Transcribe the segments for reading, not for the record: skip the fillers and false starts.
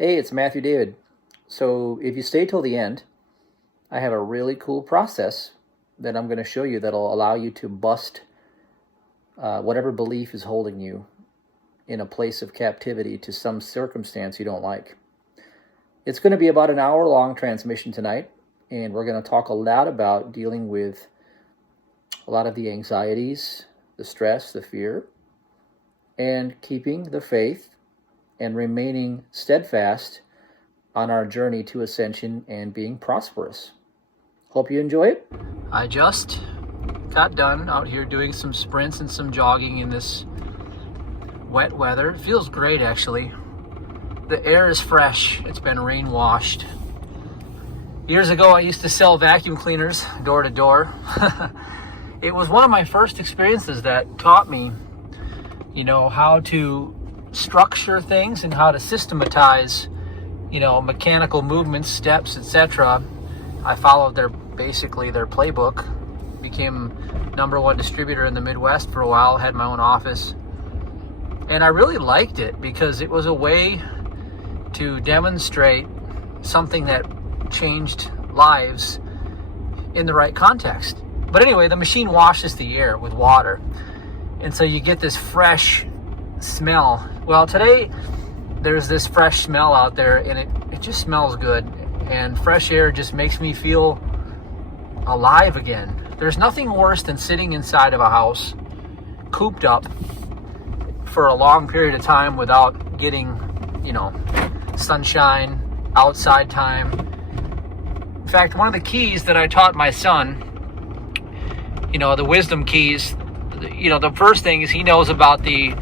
Hey, it's Matthew David. So, if you stay till the end, I have a really cool process that I'm going to show you that'll allow you to bust whatever belief is holding you in a place of captivity to some circumstance you don't like. It's going to be about an hour-long transmission tonight, and we're going to talk a lot about dealing with a lot of the anxieties, the stress, the fear, and keeping the faith and remaining steadfast on our journey to ascension and being prosperous. Hope you enjoy it. I just got done out here doing some sprints and some jogging in this wet weather. It feels great, actually. The air is fresh. It's been rain washed. Years ago, I used to sell vacuum cleaners door to door. It was one of my first experiences that taught me, how to structure things and how to systematize, mechanical movements, steps, etc. I followed their playbook, became #1 distributor in the Midwest for a while, had my own office. And I really liked it because it was a way to demonstrate something that changed lives in the right context. But anyway, the machine washes the air with water. And so you get this fresh smell. Well, today there's this fresh smell out there, and it just smells good. And fresh air just makes me feel alive again. There's nothing worse than sitting inside of a house, cooped up for a long period of time without getting, sunshine, outside time. In fact, one of the keys that I taught my son, the wisdom keys, the first thing is he knows about the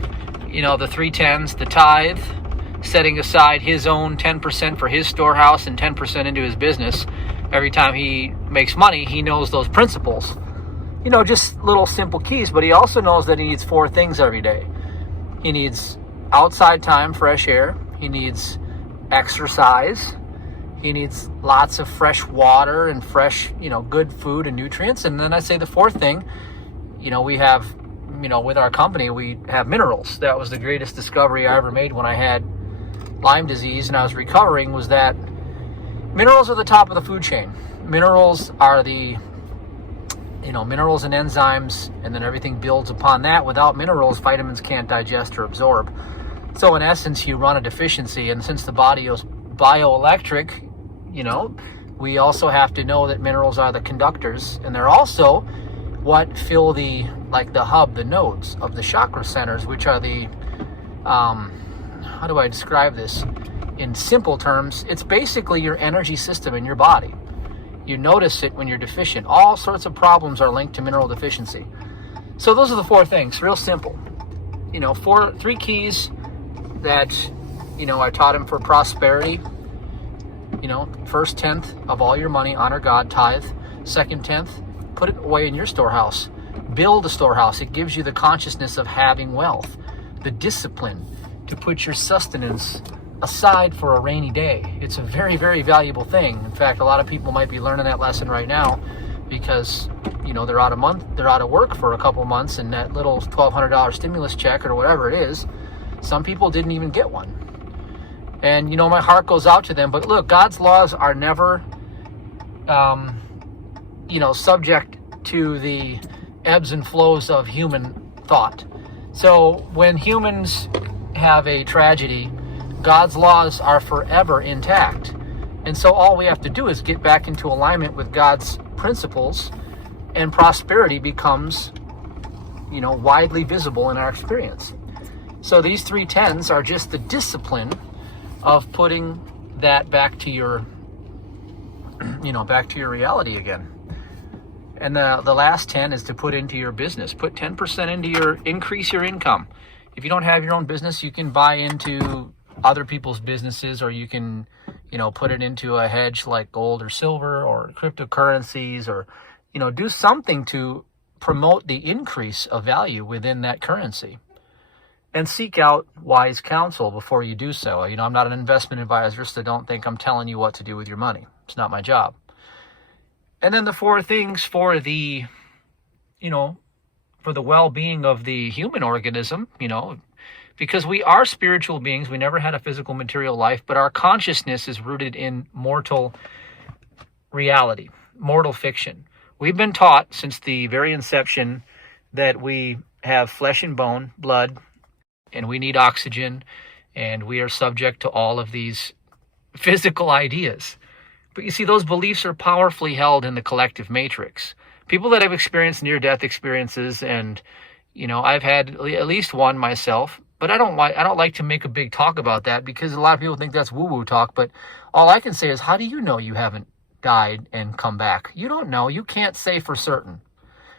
3/10s, the tithe, setting aside his own 10% for his storehouse and 10% into his business. Every time he makes money, he knows those principles. Just little simple keys, but he also knows that he needs 4 things every day. He needs outside time, fresh air. He needs exercise. He needs lots of fresh water and fresh, good food and nutrients. And then I say the 4th thing, we have, with our company, we have minerals. That was the greatest discovery I ever made when I had Lyme disease and I was recovering, was that minerals are the top of the food chain. Minerals are the, minerals and enzymes, and then everything builds upon that. Without minerals, vitamins can't digest or absorb. So in essence, you run a deficiency. And since the body is bioelectric, we also have to know that minerals are the conductors, and they're also what fill the hub, the nodes of the chakra centers, which are the, how do I describe this? In simple terms, it's basically your energy system in your body. You notice it when you're deficient. All sorts of problems are linked to mineral deficiency. So those are the 4 things, real simple. 3 keys that, I taught him for prosperity. First 10th of all your money, honor God, tithe. Second 10th, put it away in your storehouse. Build a storehouse. It gives you the consciousness of having wealth, the discipline to put your sustenance aside for a rainy day. It's a very, very valuable thing. In fact, a lot of people might be learning that lesson right now because, they're out of work for a couple months, and that little $1,200 stimulus check or whatever it is, some people didn't even get one. And, my heart goes out to them. But look, God's laws are never, subject to the ebbs and flows of human thought. So when humans have a tragedy, God's laws are forever intact. And so all we have to do is get back into alignment with God's principles, and prosperity becomes, widely visible in our experience. So these 3/10s are just the discipline of putting that back to your, back to your reality again. And the last 10 is to put into your business. Put 10% into increase your income. If you don't have your own business, you can buy into other people's businesses, or you can, put it into a hedge like gold or silver or cryptocurrencies, or, do something to promote the increase of value within that currency. And seek out wise counsel before you do so. I'm not an investment advisor, so don't think I'm telling you what to do with your money. It's not my job. And then the 4 things for the, for the well-being of the human organism, Because we are spiritual beings. We never had a physical material life, but our consciousness is rooted in mortal reality, mortal fiction. We've been taught since the very inception that we have flesh and bone, blood, and we need oxygen, and we are subject to all of these physical ideas. But you see, those beliefs are powerfully held in the collective matrix. People that have experienced near-death experiences, and I've had at least one myself, but I don't like to make a big talk about that because a lot of people think that's woo-woo talk. But all I can say is, how do you know you haven't died and come back? You don't know. You can't say for certain.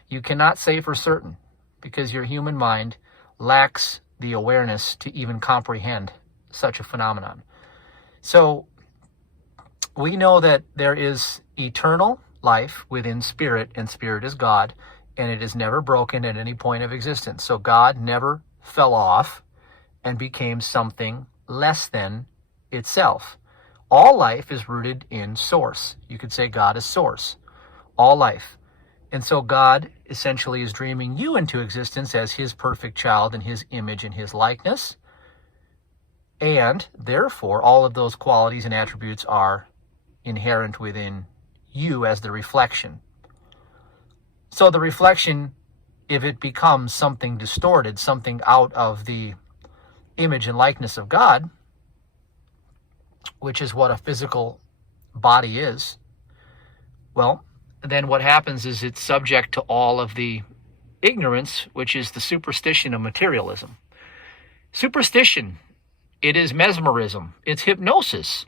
You cannot say for certain because your human mind lacks the awareness to even comprehend such a phenomenon. So we know that there is eternal life within spirit, and spirit is God, and it is never broken at any point of existence. So God never fell off and became something less than itself. All life is rooted in source. You could say God is source. All life. And so God essentially is dreaming you into existence as his perfect child in his image and his likeness. And therefore, all of those qualities and attributes are inherent within you as the reflection. So the reflection, if it becomes something distorted, something out of the image and likeness of God, which is what a physical body is, well, then what happens is it's subject to all of the ignorance, which is the superstition of materialism. Superstition, it is mesmerism, it's hypnosis.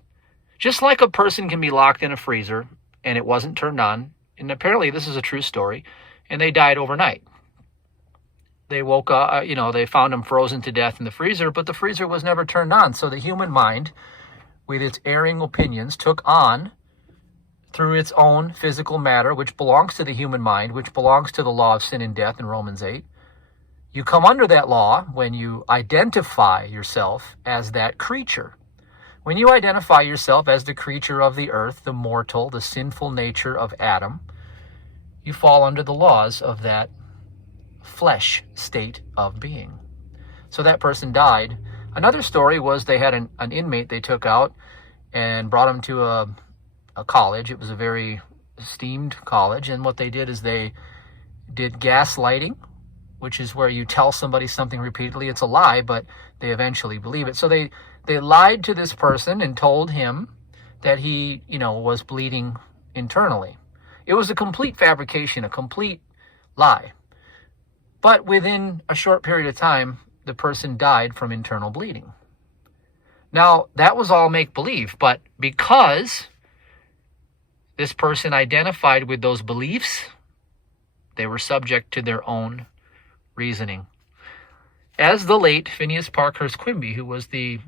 Just like a person can be locked in a freezer and it wasn't turned on, and apparently this is a true story, and they died overnight. They woke up, they found them frozen to death in the freezer, but the freezer was never turned on. So the human mind, with its erring opinions, took on, through its own physical matter, which belongs to the human mind, which belongs to the law of sin and death in Romans 8. You come under that law when you identify yourself as that creature. When you identify yourself as the creature of the earth, the mortal, the sinful nature of Adam, you fall under the laws of that flesh state of being. So that person died. Another story was they had an inmate they took out and brought him to a college. It was a very esteemed college. And what they did is they did gaslighting, which is where you tell somebody something repeatedly. It's a lie, but they eventually believe it. So they lied to this person and told him that he, was bleeding internally. It was a complete fabrication, a complete lie. But within a short period of time, the person died from internal bleeding. Now, that was all make-believe, but because this person identified with those beliefs, they were subject to their own reasoning. As the late Phineas Parkhurst Quimby, who was the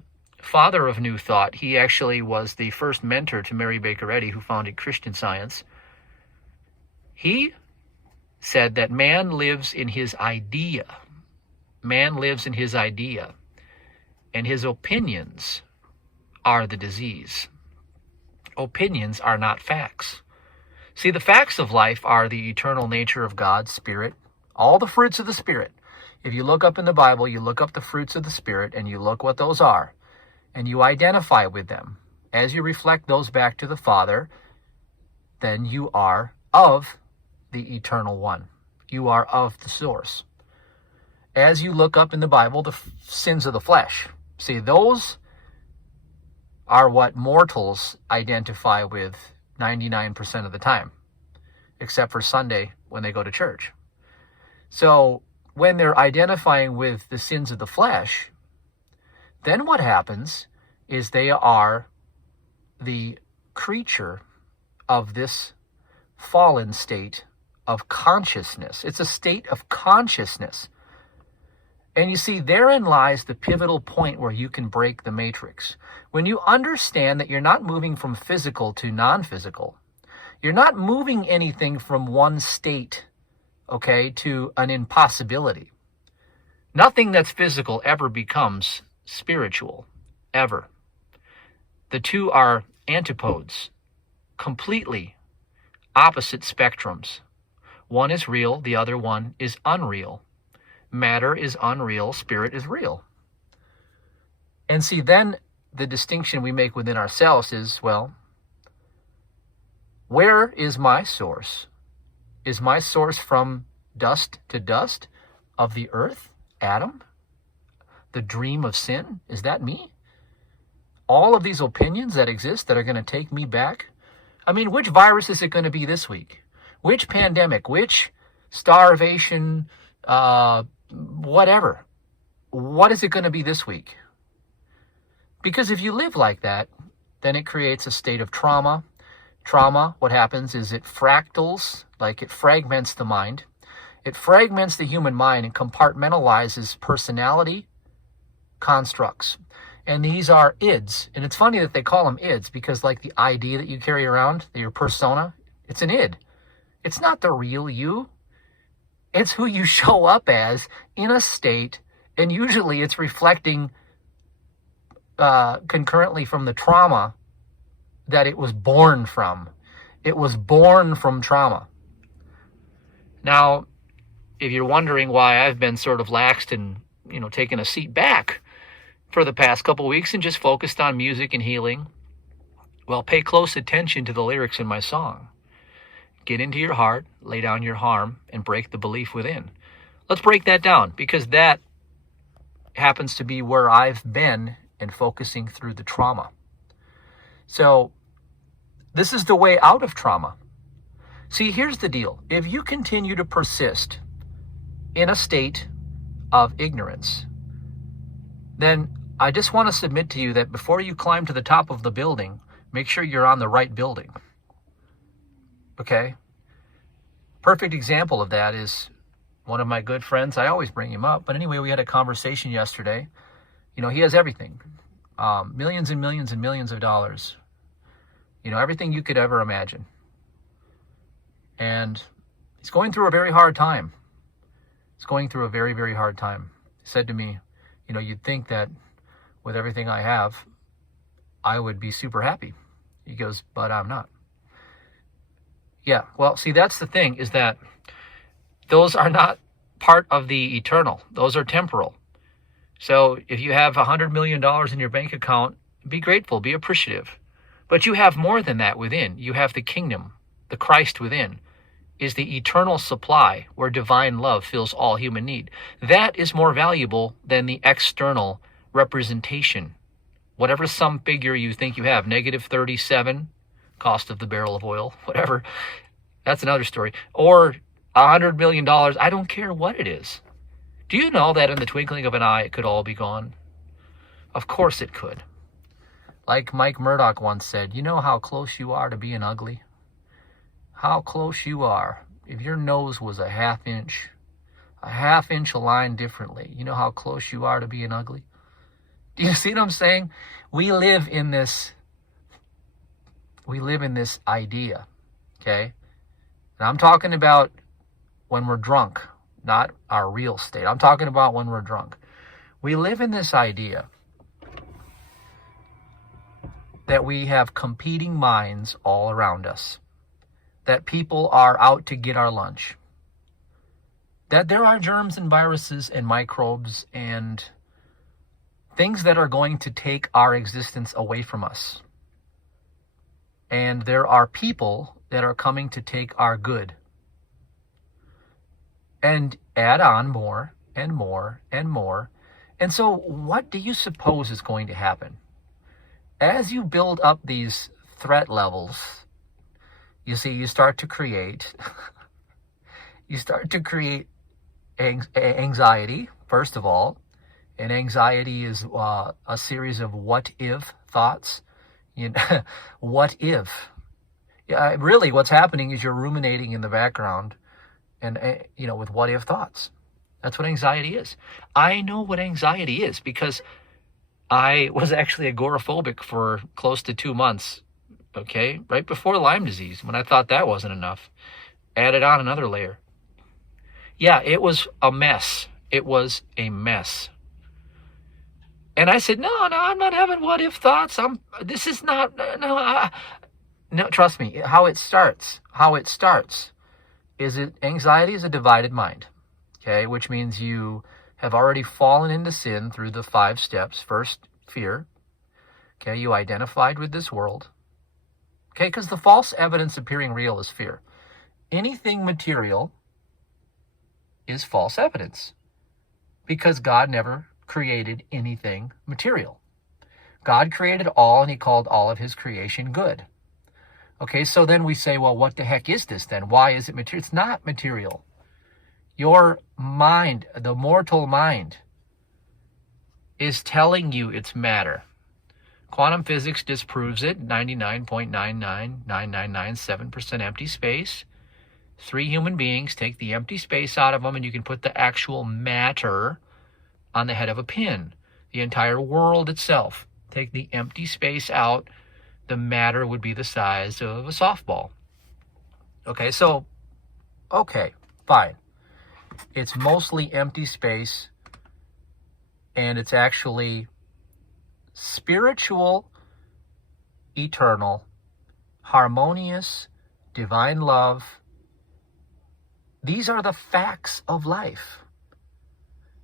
father of New Thought, he actually was the first mentor to Mary Baker Eddy, who founded Christian Science. He said that man lives in his idea. Man lives in his idea, and his opinions are the disease. Opinions are not facts. See, the facts of life are the eternal nature of God, Spirit, all the fruits of the Spirit. If you look up in the Bible, you look up the fruits of the Spirit, and you look what those are, and you identify with them. As you reflect those back to the Father, then you are of the Eternal One. You are of the source. As you look up in the Bible, the sins of the flesh. See, those are what mortals identify with 99% of the time, except for Sunday when they go to church. So when they're identifying with the sins of the flesh, then what happens is they are the creature of this fallen state of consciousness. It's a state of consciousness. And you see, therein lies the pivotal point where you can break the matrix. When you understand that you're not moving from physical to non-physical, you're not moving anything from one state, to an impossibility. Nothing that's physical ever becomes spiritual, ever. The two are antipodes, completely opposite spectrums. One is real, the other one is unreal. Matter is unreal, spirit is real. And see, then the distinction we make within ourselves is, well, where is my source? Is my source from dust to dust of the earth, Adam? The dream of sin? Is that me? All of these opinions that exist that are going to take me back? I mean, which virus is it going to be this week? Which pandemic? Which starvation? Whatever. What is it going to be this week? Because if you live like that, then it creates a state of trauma. Trauma, what happens is it fractals, like it fragments the mind. It fragments the human mind and compartmentalizes personality constructs. And these are ids. And it's funny that they call them ids because like the ID that you carry around, your persona, it's an id. It's not the real you. It's who you show up as in a state. And usually it's reflecting concurrently from the trauma that it was born from. It was born from trauma. Now, if you're wondering why I've been sort of laxed and, taking a seat back for the past couple weeks and just focused on music and healing, well, pay close attention to the lyrics in my song. Get into your heart, lay down your harm, and break the belief within. Let's break that down because that happens to be where I've been in focusing through the trauma. So this is the way out of trauma. See, here's the deal. If you continue to persist in a state of ignorance, then I just want to submit to you that before you climb to the top of the building, make sure you're on the right building. Okay? Perfect example of that is one of my good friends. I always bring him up. But anyway, we had a conversation yesterday. He has everything. Millions and millions and millions of dollars. Everything you could ever imagine. And he's going through a very hard time. He's going through a very, very hard time. He said to me, you'd think that with everything I have, I would be super happy. He goes, but I'm not. Yeah, well, see, that's the thing, is that those are not part of the eternal. Those are temporal. So if you have $100 million in your bank account, be grateful, be appreciative. But you have more than that within. You have the kingdom, the Christ within, is the eternal supply where divine love fills all human need. That is more valuable than the external representation. Whatever sum figure you think you have, negative 37, cost of the barrel of oil, whatever, that's another story. Or $100 million, I don't care what it is. Do you know that in the twinkling of an eye, it could all be gone? Of course it could. Like Mike Murdoch once said, you know how close you are to being ugly? How close you are. If your nose was a half inch aligned differently, you know how close you are to being ugly? Do you see what I'm saying? We live in this idea, okay? And I'm talking about when we're drunk, not our real state. I'm talking about when we're drunk. We live in this idea that we have competing minds all around us, that people are out to get our lunch, that there are germs and viruses and microbes and things that are going to take our existence away from us. And there are people that are coming to take our good and add on more and more and more. And so what do you suppose is going to happen? As you build up these threat levels, you see, you start to create anxiety, first of all. And anxiety is a series of what-if thoughts. What if? Yeah, really, what's happening is you're ruminating in the background and, with what-if thoughts. That's what anxiety is. I know what anxiety is because I was actually agoraphobic for close to 2 months, okay? Right before Lyme disease, when I thought that wasn't enough. Added on another layer. Yeah, it was a mess. It was a mess. And I said, no, I'm not having what-if thoughts. No, trust me, how it starts is anxiety is a divided mind, okay? Which means you have already fallen into sin through the 5 steps. First, fear. Okay, you identified with this world. Okay, because the false evidence appearing real is fear. Anything material is false evidence because God never created anything material. God created all, and he called all of his creation good. Okay, so then we say, well, what the heck is this then? Why is it material? It's not material. Your mind, the mortal mind, is telling you it's matter. Quantum physics disproves it, 99.9999997% empty space. 3 human beings, take the empty space out of them, and you can put the actual matter on the head of a pin. The entire world itself. Take the empty space out, the matter would be the size of a softball. Okay, so, okay, fine. It's mostly empty space, and it's actually spiritual, eternal, harmonious, divine love. These are the facts of life.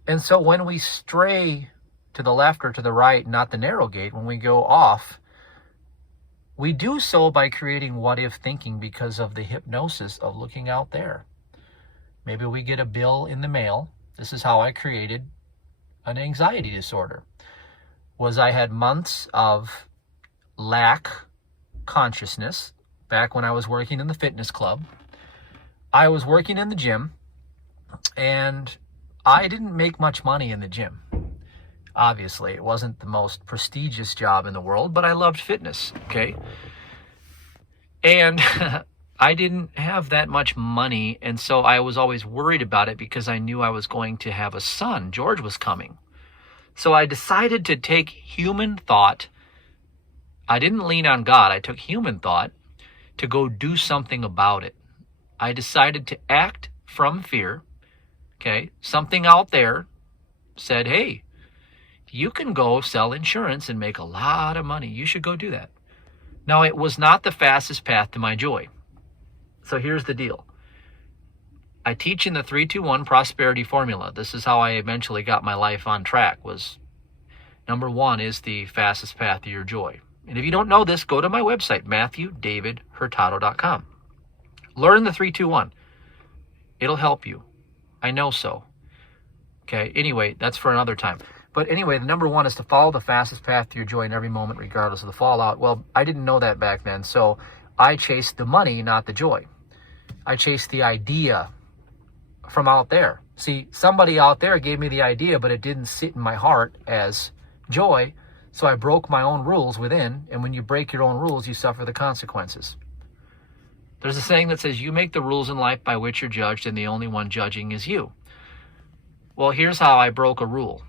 And so when we stray to the left or to the right, not the narrow gate, when we go off, we do so by creating what-if thinking because of the hypnosis of looking out there. Maybe we get a bill in the mail. This is how I created an anxiety disorder. I had months of lack consciousness back when I was working in the fitness club. I was working in the gym, and I didn't make much money in the gym. Obviously, it wasn't the most prestigious job in the world, but I loved fitness, okay? And I didn't have that much money, and so I was always worried about it because I knew I was going to have a son. George was coming. So I decided to take human thought. I didn't lean on God. I took human thought to go do something about it. I decided to act from fear. Okay, something out there said, hey, you can go sell insurance and make a lot of money. You should go do that. Now, it was not the fastest path to my joy. So here's the deal. I teach in the 3-2-1 prosperity formula. This is how I eventually got my life on track. Was number 1 is the fastest path to your joy. And if you don't know this, go to my website, MatthewDavidHurtado.com. Learn the 3-2-1. It'll help you. I know so. Okay, anyway, that's for another time. But anyway, the number 1 is to follow the fastest path to your joy in every moment, regardless of the fallout. Well, I didn't know that back then, so I chased the money, not the joy. I chased the idea from out there. See, somebody out there gave me the idea, but it didn't sit in my heart as joy, so I broke my own rules within, and when you break your own rules, you suffer the consequences. There's a saying that says, you make the rules in life by which you're judged, and the only one judging is you. Well, here's how I broke a rule.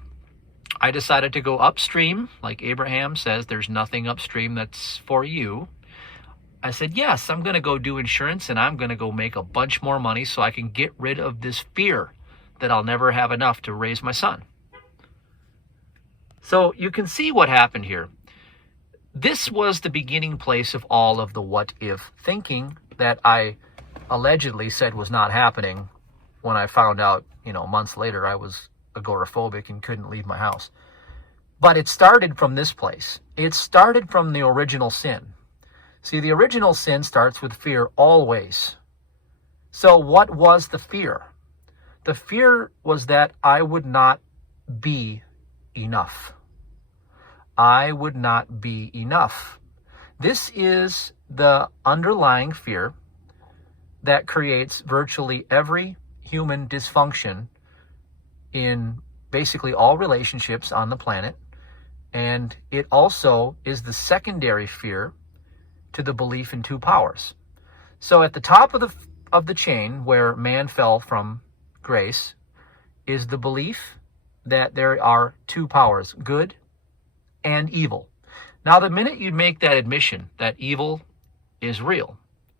I decided to go upstream. Like Abraham says, there's nothing upstream that's for you. I said, yes, I'm going to go do insurance, and I'm going to go make a bunch more money so I can get rid of this fear that I'll never have enough to raise my son. So you can see what happened here. This was the beginning place of all of the what-if thinking that I allegedly said was not happening when I found out, months later I was agoraphobic and couldn't leave my house. But it started from this place. It started from the original sin. See, the original sin starts with fear always. So what was the fear? The fear was that I would not be enough. I would not be enough. This is the underlying fear that creates virtually every human dysfunction in basically all relationships on the planet. And it also is the secondary fear to the belief in 2 powers. So at the top of the chain where man fell from grace is the belief that there are 2 powers, good and evil. Now, the minute you make that admission that evil is real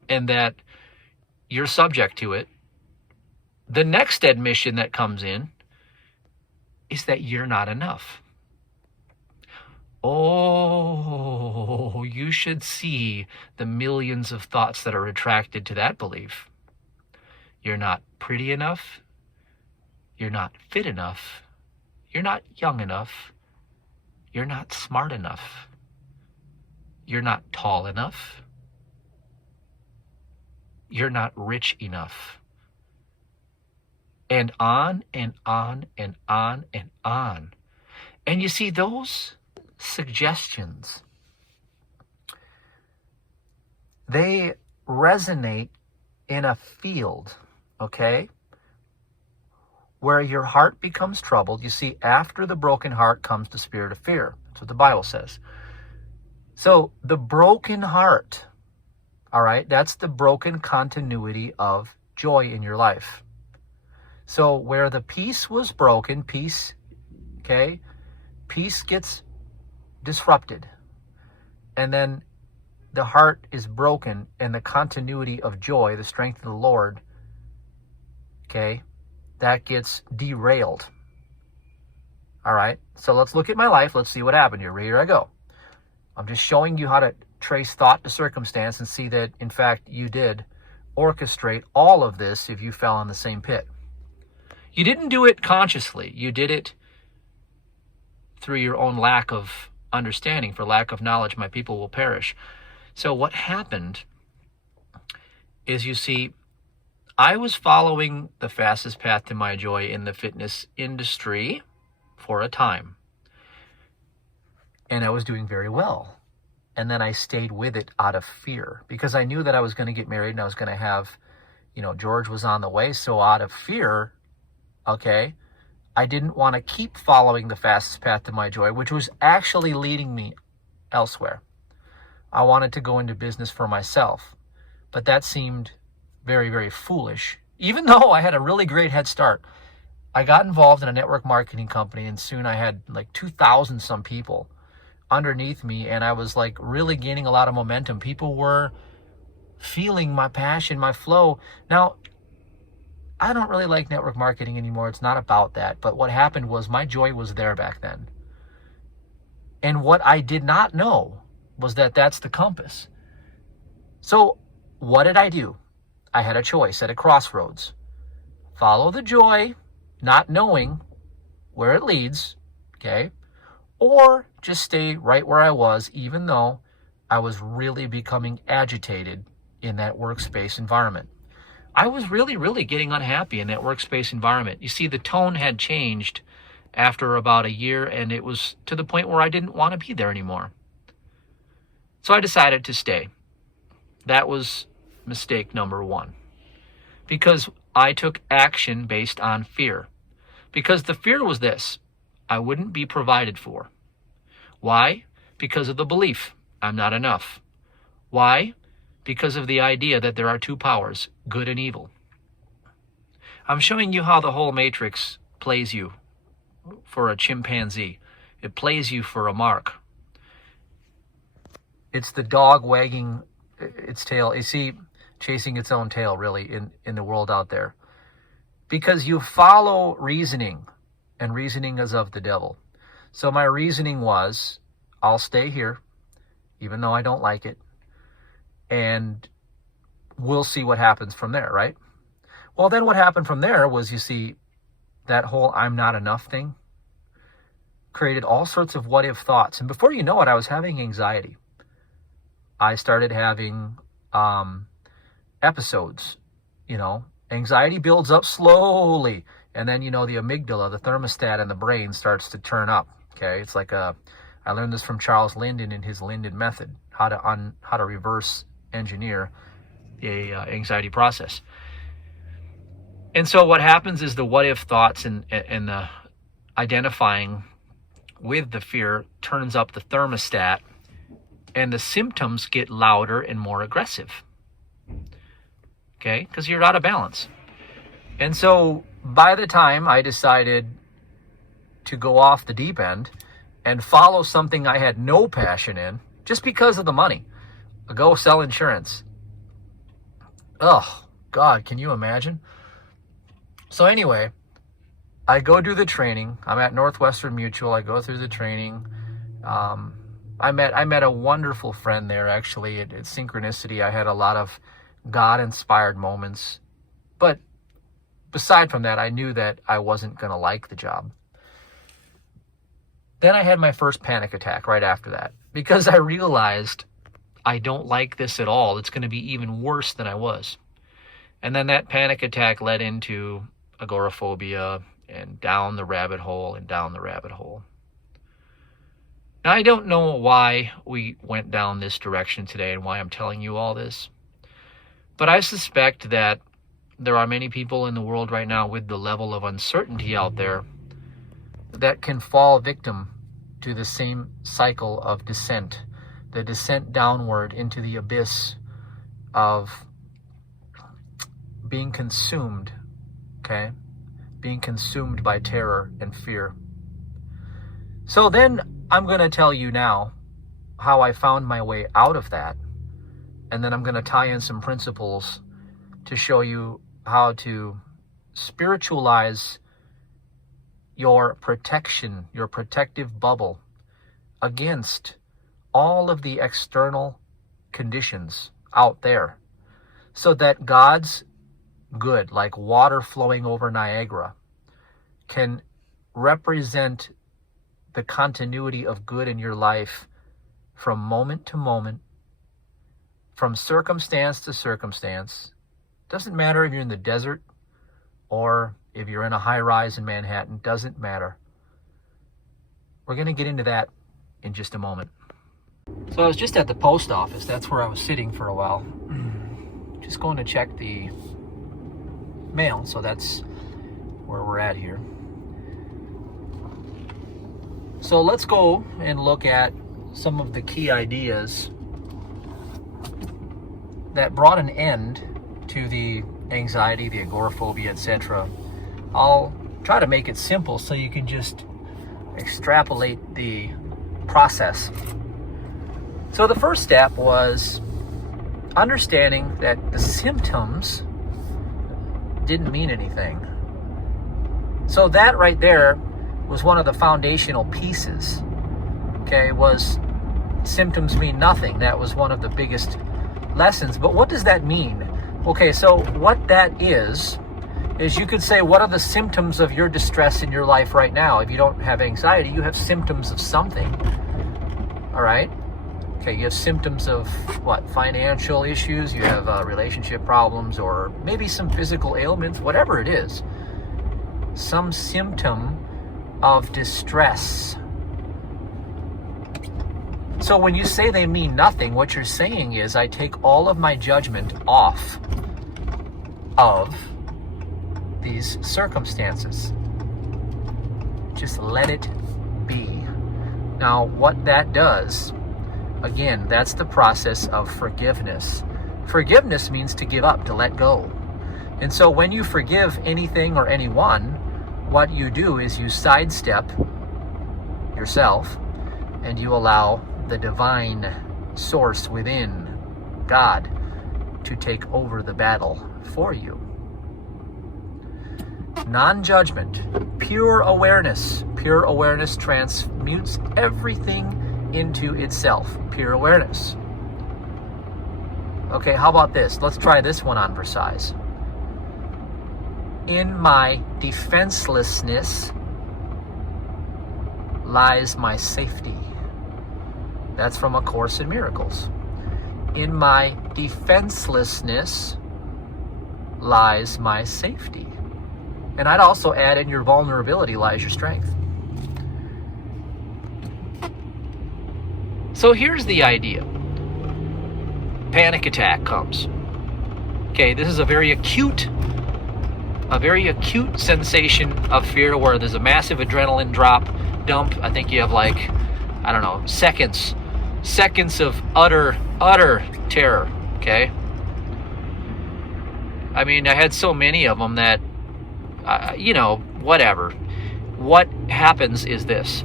and that you're subject to it, the next admission that comes in is that you're not enough. Oh, you should see the millions of thoughts that are attracted to that belief. You're not pretty enough. You're not fit enough. You're not young enough. You're not smart enough. You're not tall enough. You're not rich enough. And on and on and on and on. And you see, those suggestions, they resonate in a field, okay, where your heart becomes troubled. You see, after the broken heart comes the spirit of fear. That's what the Bible says. So the broken heart, all right, that's the broken continuity of joy in your life. So where the peace was broken, peace, okay, peace gets disrupted. And then the heart is broken, and the continuity of joy, the strength of the Lord, okay, that gets derailed. All right, so let's look at my life. Let's see what happened here. Here I go. I'm just showing you how to trace thought to circumstance and see that, in fact, you did orchestrate all of this if you fell in the same pit. You didn't do it consciously. You did it through your own lack of understanding. For lack of knowledge, my people will perish. So what happened is, you see, I was following the fastest path to my joy in the fitness industry for a time. And I was doing very well. And then I stayed with it out of fear, because I knew that I was going to get married and I was going to have, George was on the way. So out of fear, okay, I didn't want to keep following the fastest path to my joy, which was actually leading me elsewhere. I wanted to go into business for myself, but that seemed very, very foolish. Even though I had a really great head start, I got involved in a network marketing company, and soon I had like 2,000 some people underneath me, and I was like really gaining a lot of momentum. People were feeling my passion, my flow. Now, I don't really like network marketing anymore. It's not about that. But what happened was, my joy was there back then. And what I did not know was that that's the compass. So what did I do? I had a choice at a crossroads. Follow the joy, not knowing where it leads, okay? Or just stay right where I was, even though I was really becoming agitated in that workspace environment. I was really, really getting unhappy in that workspace environment. You see, the tone had changed after about a year, and it was to the point where I didn't want to be there anymore. So I decided to stay. That was mistake number one, because I took action based on fear. Because the fear was this: I wouldn't be provided for. Why? Because of the belief I'm not enough. Why? Because of the idea that there are two powers, good and evil. I'm showing you how the whole matrix plays you for a chimpanzee. It plays you for a mark. It's the dog wagging its tail. You see, chasing its own tail, really, in the world out there. Because you follow reasoning, and reasoning is of the devil. So my reasoning was, I'll stay here, even though I don't like it, and we'll see what happens from there, right? Well, then what happened from there was, you see, that whole I'm not enough thing created all sorts of what-if thoughts. And before you know it, I was having anxiety. I started having episodes, Anxiety builds up slowly. And then, the amygdala, the thermostat in the brain starts to turn up, okay? It's like I learned this from Charles Linden in his Linden method, how to reverse engineer the anxiety process. And so what happens is the what-if thoughts and the identifying with the fear turns up the thermostat, and the symptoms get louder and more aggressive, okay? Because you're out of balance. And so by the time I decided to go off the deep end and follow something I had no passion in, just because of the money, go sell insurance. Oh, God, can you imagine? So anyway, I go do the training. I'm at Northwestern Mutual. I go through the training. I met a wonderful friend there, actually. It's synchronicity. I had a lot of God-inspired moments. But beside from that, I knew that I wasn't going to like the job. Then I had my first panic attack right after that because I realized I don't like this at all. It's going to be even worse than I was. And then that panic attack led into agoraphobia and down the rabbit hole and down the rabbit hole. Now, I don't know why we went down this direction today and why I'm telling you all this, but I suspect that there are many people in the world right now with the level of uncertainty out there that can fall victim to the same cycle of descent, the descent downward into the abyss of being consumed, okay? Being consumed by terror and fear. So then I'm going to tell you now how I found my way out of that. And then I'm going to tie in some principles to show you how to spiritualize your protection, your protective bubble against all of the external conditions out there, so that God's good, like water flowing over Niagara, can represent the continuity of good in your life from moment to moment, from circumstance to circumstance. Doesn't matter if you're in the desert or if you're in a high rise in Manhattan, doesn't matter. We're going to get into that in just a moment. So I was just at the post office. That's where I was sitting for a while. Just going to check the mail. So that's where we're at here. So let's go and look at some of the key ideas that brought an end to the anxiety, the agoraphobia, etc. I'll try to make it simple so you can just extrapolate the process. So the first step was understanding that the symptoms didn't mean anything. So that right there was one of the foundational pieces. Okay, was symptoms mean nothing. That was one of the biggest lessons. But what does that mean? Okay, so what that is you could say, what are the symptoms of your distress in your life right now? If you don't have anxiety, you have symptoms of something. All right? Okay, you have symptoms of what? Financial issues, you have relationship problems, or maybe some physical ailments, whatever it is. Some symptom of distress. So when you say they mean nothing, what you're saying is, I take all of my judgment off of these circumstances. Just let it be. Now, what that does, again, that's the process of forgiveness. Forgiveness means to give up, to let go. And so when you forgive anything or anyone, what you do is you sidestep yourself and you allow the divine source within, God, to take over the battle for you. Non-judgment, pure awareness. Pure awareness transmutes everything into itself. Pure awareness. Okay, how about this? Let's try this one on for size. In my defenselessness lies my safety. That's from A Course in Miracles. In my defenselessness lies my safety. And I'd also add, in your vulnerability lies your strength. So here's the idea. Panic attack comes. Okay, this is a very acute sensation of fear where there's a massive adrenaline dump. I think you have seconds of utter terror, okay? I mean, I had so many of them that, whatever. What happens is this.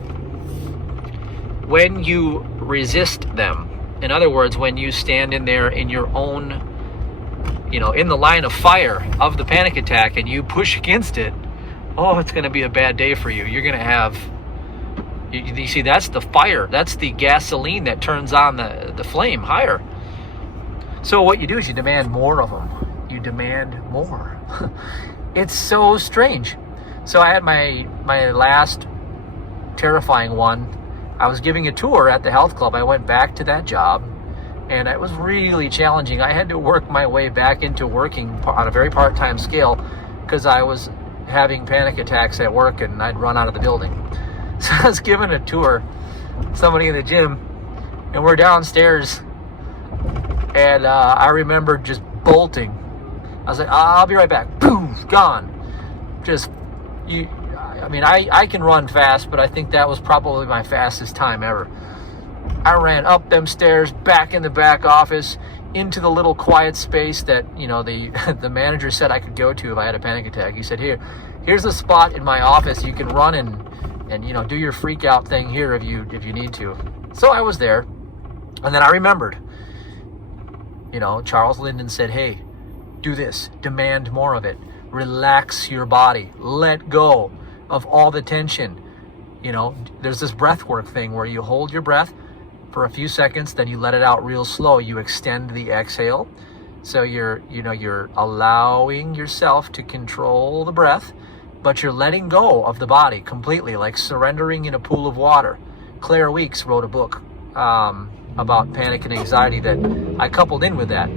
When you resist them, in other words, when you stand in there in your own, in the line of fire of the panic attack and you push against it, it's going to be a bad day for you. You're going to have, you see, that's the fire. That's the gasoline that turns on the flame higher. So what you do is you demand more of them. You demand more. It's so strange. So I had my last terrifying one. I was giving a tour at the health club. I went back to that job, and it was really challenging. I had to work my way back into working on a very part-time scale because I was having panic attacks at work and I'd run out of the building. So I was giving a tour, somebody in the gym, and we're downstairs, and I remember just bolting. I was like, I'll be right back. Boom, gone. I can run fast, but I think that was probably my fastest time ever. I ran up them stairs, back in the back office, into the little quiet space that, the manager said I could go to if I had a panic attack. He said, here's a spot in my office you can run and do your freak out thing here if you need to. So I was there, and then I remembered, Charles Linden said, hey, do this, demand more of it, relax your body, let go of all the tension. There's this breath work thing where you hold your breath for a few seconds, then you let it out real slow. You extend the exhale. So you're allowing yourself to control the breath, but you're letting go of the body completely, like surrendering in a pool of water. Claire Weeks wrote a book about panic and anxiety that I coupled in with that.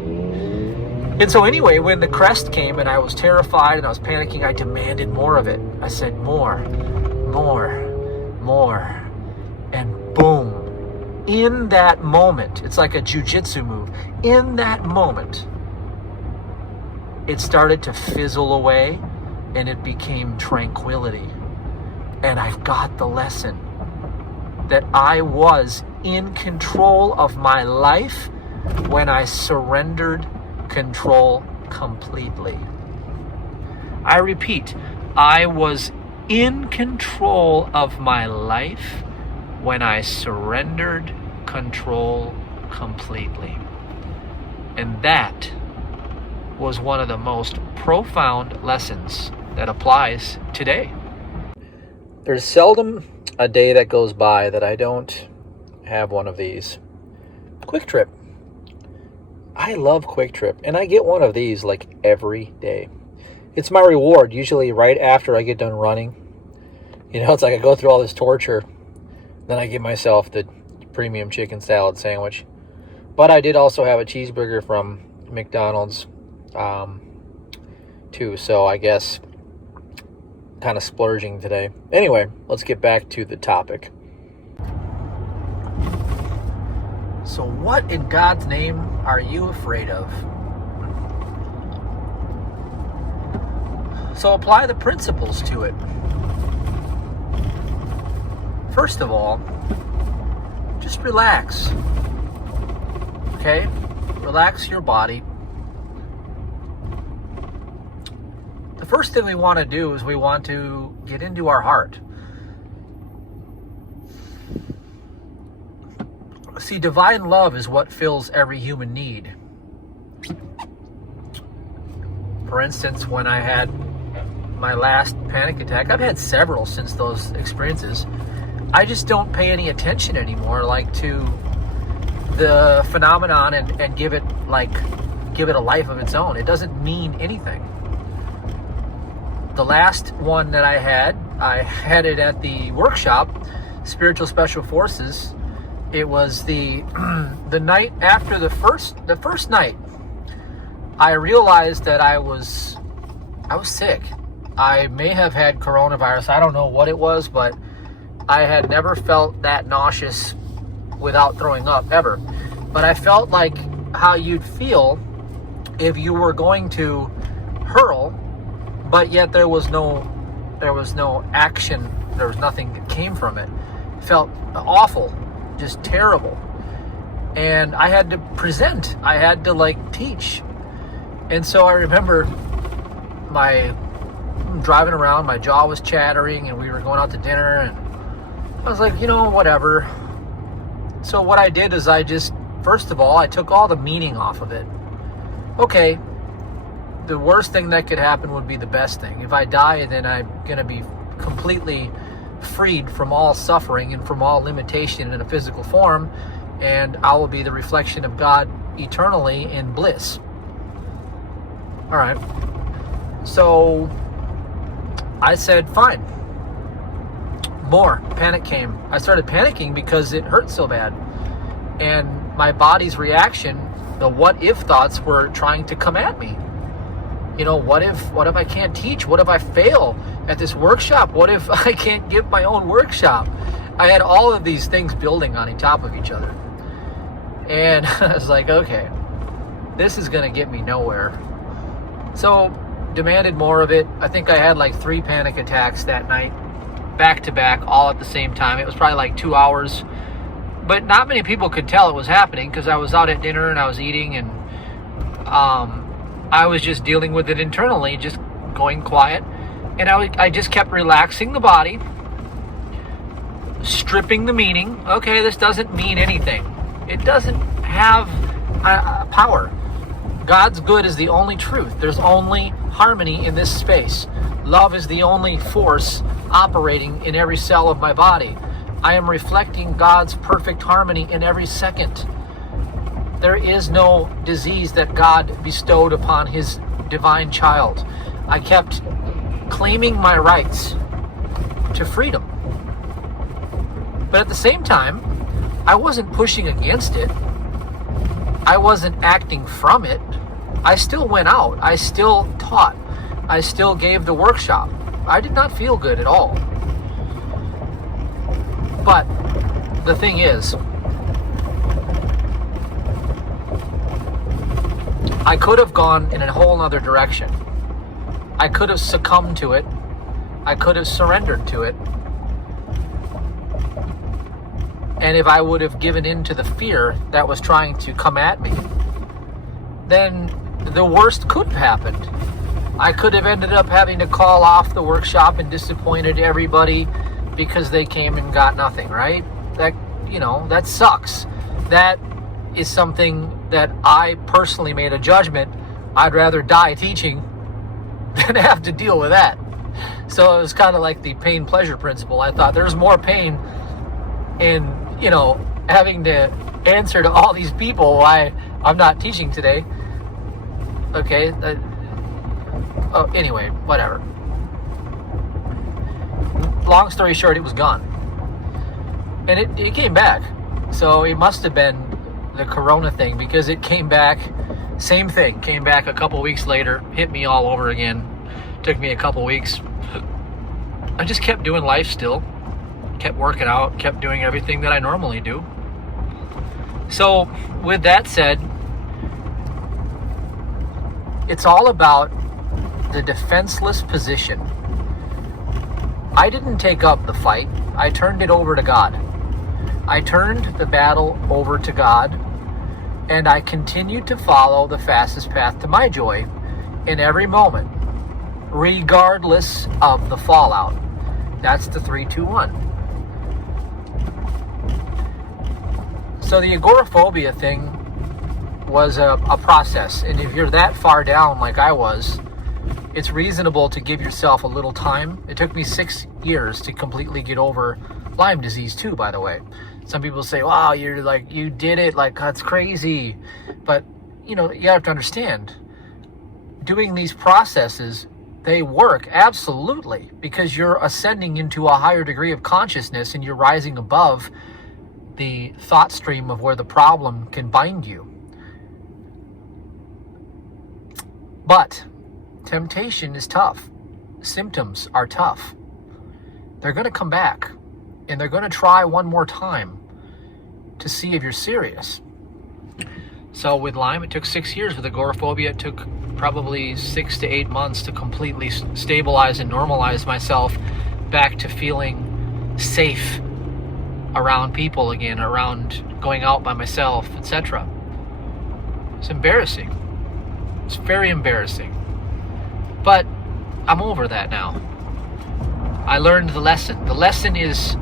And so anyway, when the crest came and I was terrified and I was panicking, I demanded more of it. I said, more, and boom. In that moment, it's like a jujitsu move. In that moment, it started to fizzle away and it became tranquility. And I got the lesson that I was in control of my life when I surrendered control completely. I repeat, I was in control of my life when I surrendered control completely. And that was one of the most profound lessons that applies today. There's seldom a day that goes by that I don't have one of these. Quick Trip. I love Quick Trip, and I get one of these like every day. It's my reward, usually right after I get done running. It's like I go through all this torture, then I give myself the premium chicken salad sandwich. But I did also have a cheeseburger from McDonald's too, so I guess kind of splurging today. Anyway, let's get back to the topic. So what in God's name are you afraid of? So apply the principles to it. First of all, just relax. Okay? Relax your body. The first thing we want to do is we want to get into our heart. See, divine love is what fills every human need. For instance, when I had my last panic attack, I've had several since those experiences, I just don't pay any attention anymore, like to the phenomenon and give it a life of its own. It doesn't mean anything. The last one that I had it at the workshop, Spiritual Special Forces. It was the night after the first night. I realized that I was sick. I may have had coronavirus. I don't know what it was, but I had never felt that nauseous without throwing up ever. But I felt like how you'd feel if you were going to hurl, but yet there was no action. There was nothing that came from it. It felt awful, just terrible. And I had to present. I had to teach. And so I remember driving around, my jaw was chattering, and we were going out to dinner, and I was like, whatever. So what I did is first of all, I took all the meaning off of it. Okay, the worst thing that could happen would be the best thing. If I die, then I'm going to be completely freed from all suffering and from all limitation in a physical form, and I will be the reflection of God eternally in bliss. All right. So I said, fine. more panic came. I started panicking because it hurt so bad. And my body's reaction, the what if thoughts were trying to come at me. You know, what if I can't teach? What if I fail at this workshop? What if I can't give my own workshop? I had all of these things building on top of each other. And I was like, okay, this is going to get me nowhere. So, demanded more of it. I think I had like 3 panic attacks that night, back to back, all at the same time. It was probably like 2 hours. But not many people could tell it was happening because I was out at dinner and I was eating, and I was just dealing with it internally, just going quiet. And I just kept relaxing the body, stripping the meaning. Okay, this doesn't mean anything. It doesn't have power. God's good is the only truth. There's only harmony in this space. Love is the only force operating in every cell of my body. I am reflecting God's perfect harmony in every second. There is no disease that God bestowed upon his divine child. I kept claiming my rights to freedom. But at the same time, I wasn't pushing against it. I wasn't acting from it. I still went out. I still taught. I still gave the workshop. I did not feel good at all. But the thing is, I could have gone in a whole other direction. I could have succumbed to it. I could have surrendered to it. And if I would have given in to the fear that was trying to come at me, then the worst could have happened. I could have ended up having to call off the workshop and disappointed everybody because they came and got nothing, right? That sucks. That is something that I personally made a judgment. I'd rather die teaching than have to deal with that. So it was kind of like the pain-pleasure principle. I thought there's more pain in, having to answer to all these people why I'm not teaching today. Okay. Anyway, whatever. Long story short, it was gone. And it came back. So it must have been the corona thing, because it came back, same thing, came back a couple weeks later, hit me all over again. Took me a couple weeks. I just kept doing life still. Kept working out, kept doing everything that I normally do. So, with that said, it's all about the defenseless position. I didn't take up the fight. I turned it over to God. I turned the battle over to God, and I continued to follow the fastest path to my joy in every moment, regardless of the fallout. That's the 3-2-1. So the agoraphobia thing was a process, and if you're that far down like I was, it's reasonable to give yourself a little time. It took me 6 years to completely get over Lyme disease too, by the way. Some people say, wow, you did it, that's crazy. But, you have to understand, doing these processes, they work, absolutely, because you're ascending into a higher degree of consciousness and you're rising above the thought stream of where the problem can bind you. But temptation is tough. Symptoms are tough. They're going to come back, and they're going to try one more time to see if you're serious. So with Lyme, it took 6 years. With agoraphobia, it took probably 6 to 8 months to completely stabilize and normalize myself back to feeling safe around people again, around going out by myself, etc. It's embarrassing. It's very embarrassing. But I'm over that now. I learned the lesson. The lesson is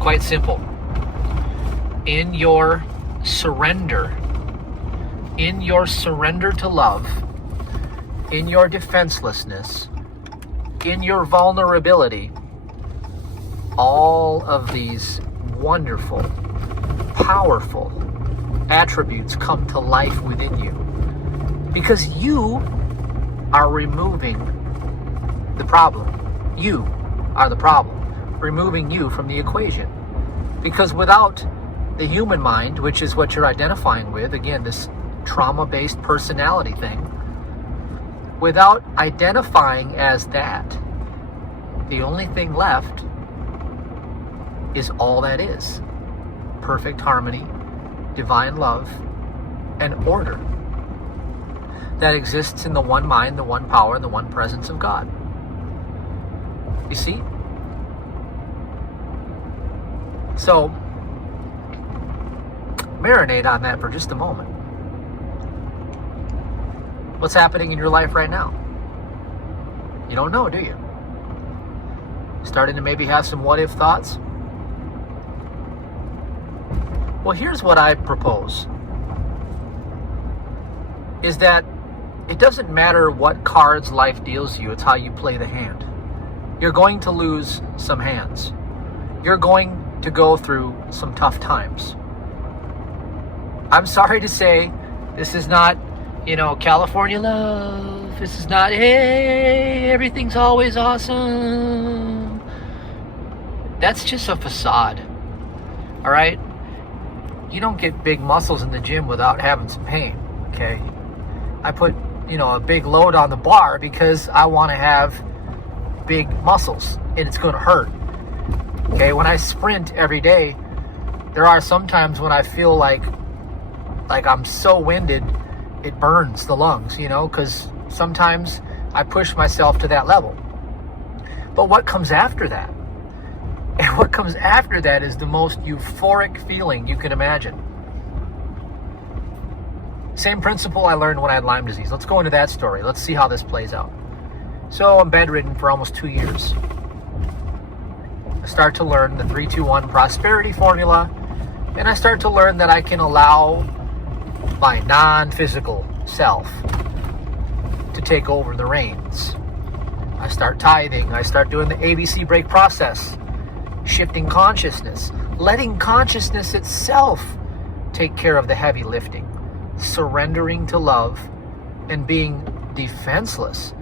quite simple. In your surrender to love, in your defenselessness, in your vulnerability, all of these wonderful, powerful attributes come to life within you. Because you are removing the problem. You are the problem. removing you from the equation. Because without the human mind, which is what you're identifying with, again, this trauma-based personality thing, without identifying as that, the only thing left is all that is. Perfect harmony, divine love, and order that exists in the one mind, the one power, and the one presence of God. You see? So, marinate on that for just a moment. What's happening in your life right now? You don't know, do you? Starting to maybe have some what-if thoughts? Well, here's what I propose. Is that it doesn't matter what cards life deals you, it's how you play the hand. You're going to lose some hands. You're going to go through some tough times. I'm sorry to say, this is not, California love. This is not, hey, everything's always awesome. That's just a facade. All right? You don't get big muscles in the gym without having some pain, okay? I put, a big load on the bar because I want to have big muscles, and it's going to hurt. Okay, when I sprint every day, there are some times when I feel like I'm so winded, it burns the lungs, because sometimes I push myself to that level. But what comes after that? And what comes after that is the most euphoric feeling you can imagine. Same principle I learned when I had Lyme disease. Let's go into that story. Let's see how this plays out. So I'm bedridden for almost 2 years. I start to learn the 3-2-1 prosperity formula, and I start to learn that I can allow my non-physical self to take over the reins. I start tithing. I start doing the ABC break process, shifting consciousness, letting consciousness itself take care of the heavy lifting, surrendering to love, and being defenseless.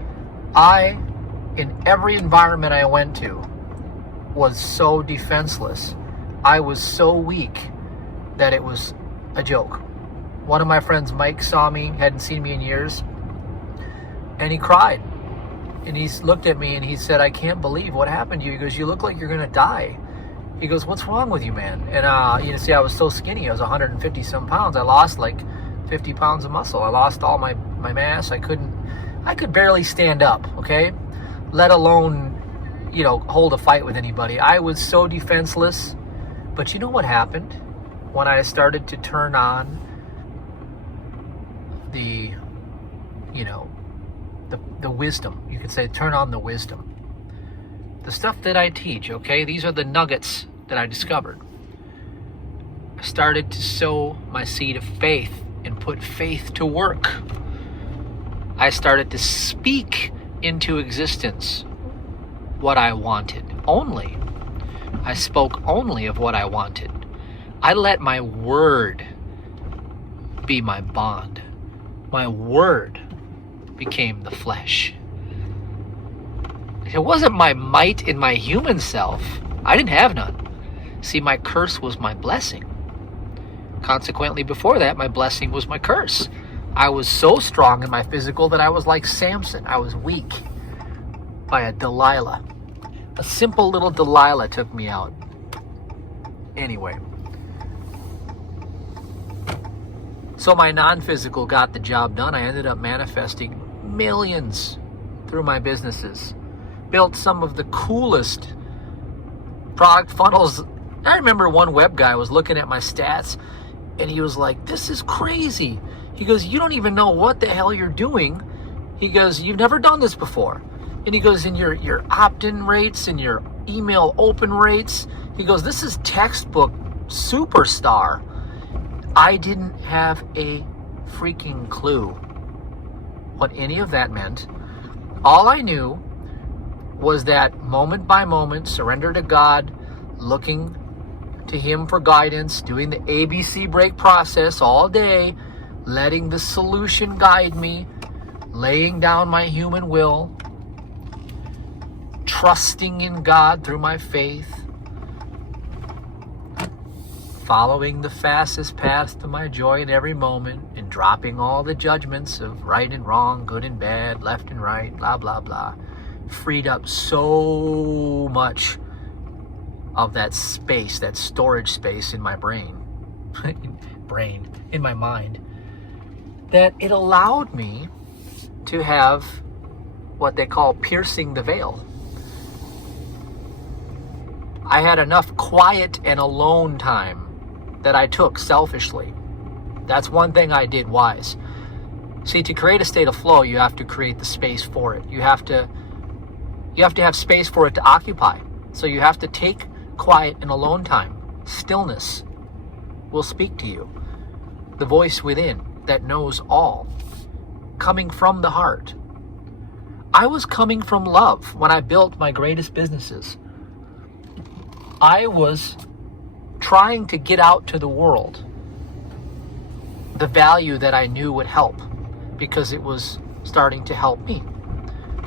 In every environment I went to, was so defenseless. I was so weak that it was a joke. One of my friends, Mike, saw me, hadn't seen me in years, and he cried. And he looked at me and he said, I can't believe what happened to you. He goes, you look like you're going to die. He goes, what's wrong with you, man? And, see, I was so skinny. I was 150 some pounds. I lost like 50 pounds of muscle. I lost all my mass. I could barely stand up, okay? Let alone, hold a fight with anybody. I was so defenseless. But you know what happened? When I started to turn on the wisdom, you could say, turn on the wisdom. The stuff that I teach, okay? These are the nuggets that I discovered. I started to sow my seed of faith and put faith to work. I started to speak into existence what I wanted only. I spoke only of what I wanted. I let my word be my bond. My word became the flesh. It wasn't my might in my human self. I didn't have none. See, my curse was my blessing. Consequently, before that, my blessing was my curse. I was so strong in my physical that I was like Samson. I was weak by a Delilah. A simple little Delilah took me out. Anyway. So my non-physical got the job done. I ended up manifesting millions through my businesses. Built some of the coolest product funnels. I remember one web guy was looking at my stats and he was like, this is crazy. He goes, you don't even know what the hell you're doing. He goes, you've never done this before. And he goes, in your opt-in rates and your email open rates, he goes, this is textbook superstar. I didn't have a freaking clue what any of that meant. All I knew was that moment by moment, surrender to God, looking to Him for guidance, doing the ABC break process all day, letting the solution guide me, laying down my human will, trusting in God through my faith, following the fastest path to my joy in every moment, and dropping all the judgments of right and wrong, good and bad, left and right, blah, blah, blah, freed up so much of that space, that storage space in my brain, in my mind, that it allowed me to have what they call piercing the veil. I had enough quiet and alone time that I took selfishly. That's one thing I did wise. See, to create a state of flow, you have to create the space for it. You have to have space for it to occupy. So you have to take quiet and alone time. Stillness will speak to you. The voice within that knows all, coming from the heart. I was coming from love when I built my greatest businesses. I was trying to get out to the world the value that I knew would help, because it was starting to help me.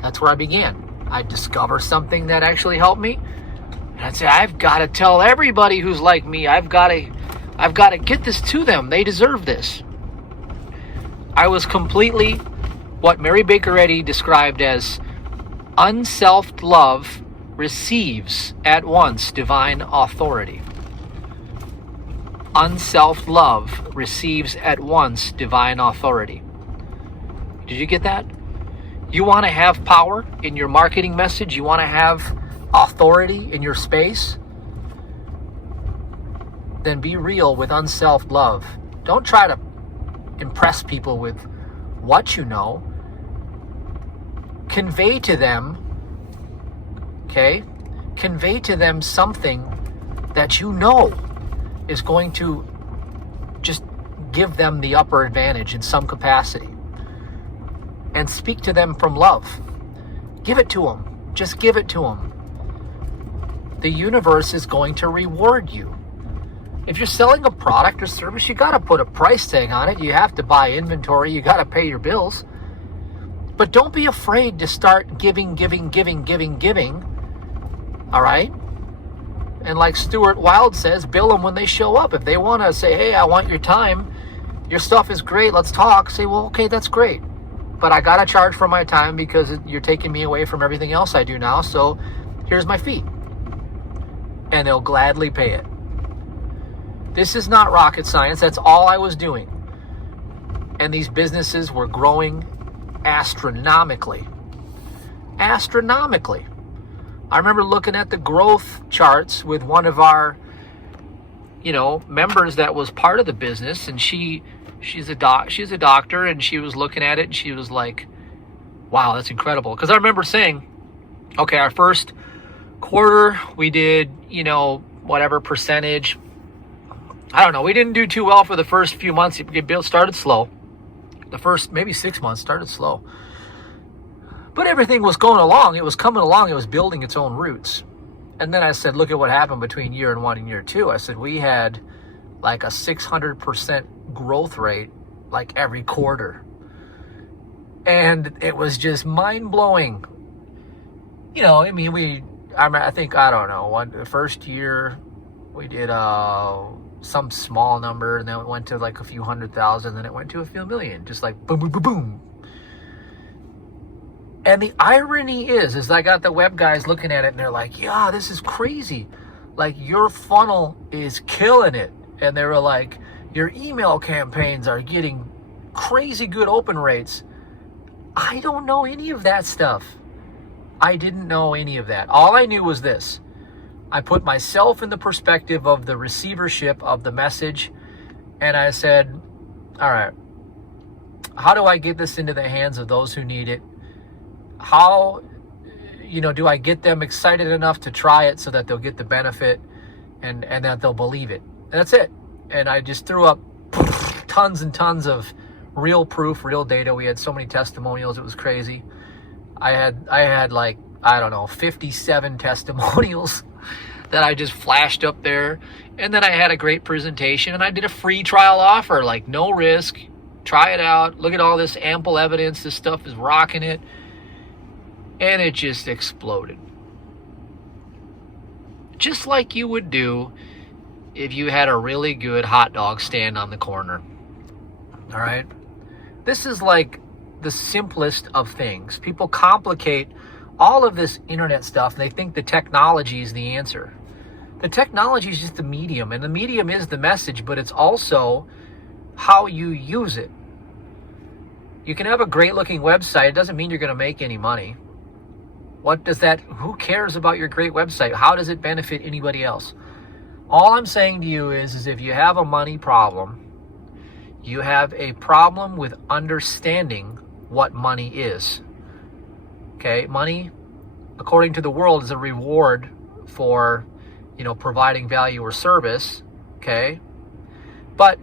That's where I began. I'd discover something that actually helped me, and I'd say, I've got to tell everybody who's like me. I've got to get this to them. They deserve this. I was completely what Mary Baker Eddy described as unselfed love receives at once divine authority. Unselfed love receives at once divine authority. Did you get that? You want to have power in your marketing message? You want to have authority in your space? Then be real with unselfed love. Don't try to impress people with what you know. Convey to them, Convey to them something that you know is going to just give them the upper advantage in some capacity. And speak to them from love. Give it to them. Just give it to them. The universe is going to reward you. If you're selling a product or service, you got to put a price tag on it. You have to buy inventory. You got to pay your bills. But don't be afraid to start giving. All right? And like Stuart Wilde says, bill them when they show up. If they want to say, hey, I want your time, your stuff is great, let's talk, say, well, okay, that's great. But I got to charge for my time because you're taking me away from everything else I do now, so here's my fee. And they'll gladly pay it. This is not rocket science. That's all I was doing. And these businesses were growing astronomically. Astronomically. I remember looking at the growth charts with one of our, members that was part of the business, and she's a doctor, and she was looking at it, and she was like, wow, that's incredible. Because I remember saying, okay, our first quarter, we did, whatever percentage. I don't know. We didn't do too well for the first few months. It started slow. The first maybe 6 months started slow. But everything was going along. It was coming along. It was building its own roots. And then I said, look at what happened between year 1 and year 2. I said, we had like a 600% growth rate like every quarter. And it was just mind-blowing. The first year we did some small number, and then it went to like a few 100,000, then it went to a few million, just like boom, boom, boom, boom. And the irony is I got the web guys looking at it, and they're like, yeah, this is crazy. Like, your funnel is killing it. And they were like, your email campaigns are getting crazy good open rates. I don't know any of that stuff. I didn't know any of that. All I knew was this. I put myself in the perspective of the receivership of the message, and I said, all right, how do I get this into the hands of those who need it? How, do I get them excited enough to try it so that they'll get the benefit and that they'll believe it? And that's it. And I just threw up tons and tons of real proof, real data. We had so many testimonials. It was crazy. I had like, 57 testimonials that I just flashed up there. And then I had a great presentation, and I did a free trial offer, like no risk. Try it out. Look at all this ample evidence. This stuff is rocking it. And it just exploded. just like you would do if you had a really good hot dog stand on the corner. All right? This is like the simplest of things. People complicate all of this internet stuff. They think the technology is the answer. The technology is just the medium, and the medium is the message, but it's also how you use it. You can have a great looking website. It doesn't mean you're going to make any money. Who cares about your great website? How does it benefit anybody else? All I'm saying to you is if you have a money problem, you have a problem with understanding what money is. Okay, money, according to the world, is a reward for, providing value or service. Okay, but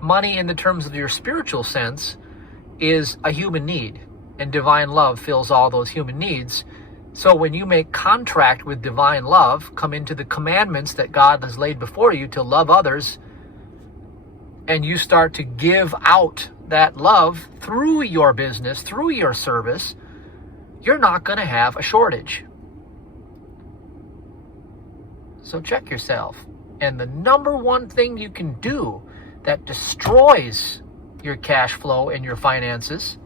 money, in the terms of your spiritual sense, is a human need, and divine love fills all those human needs. So when you make contract with divine love, come into the commandments that God has laid before you to love others, and you start to give out that love through your business, through your service, you're not going to have a shortage. So check yourself. And the number one thing you can do that destroys your cash flow and your finances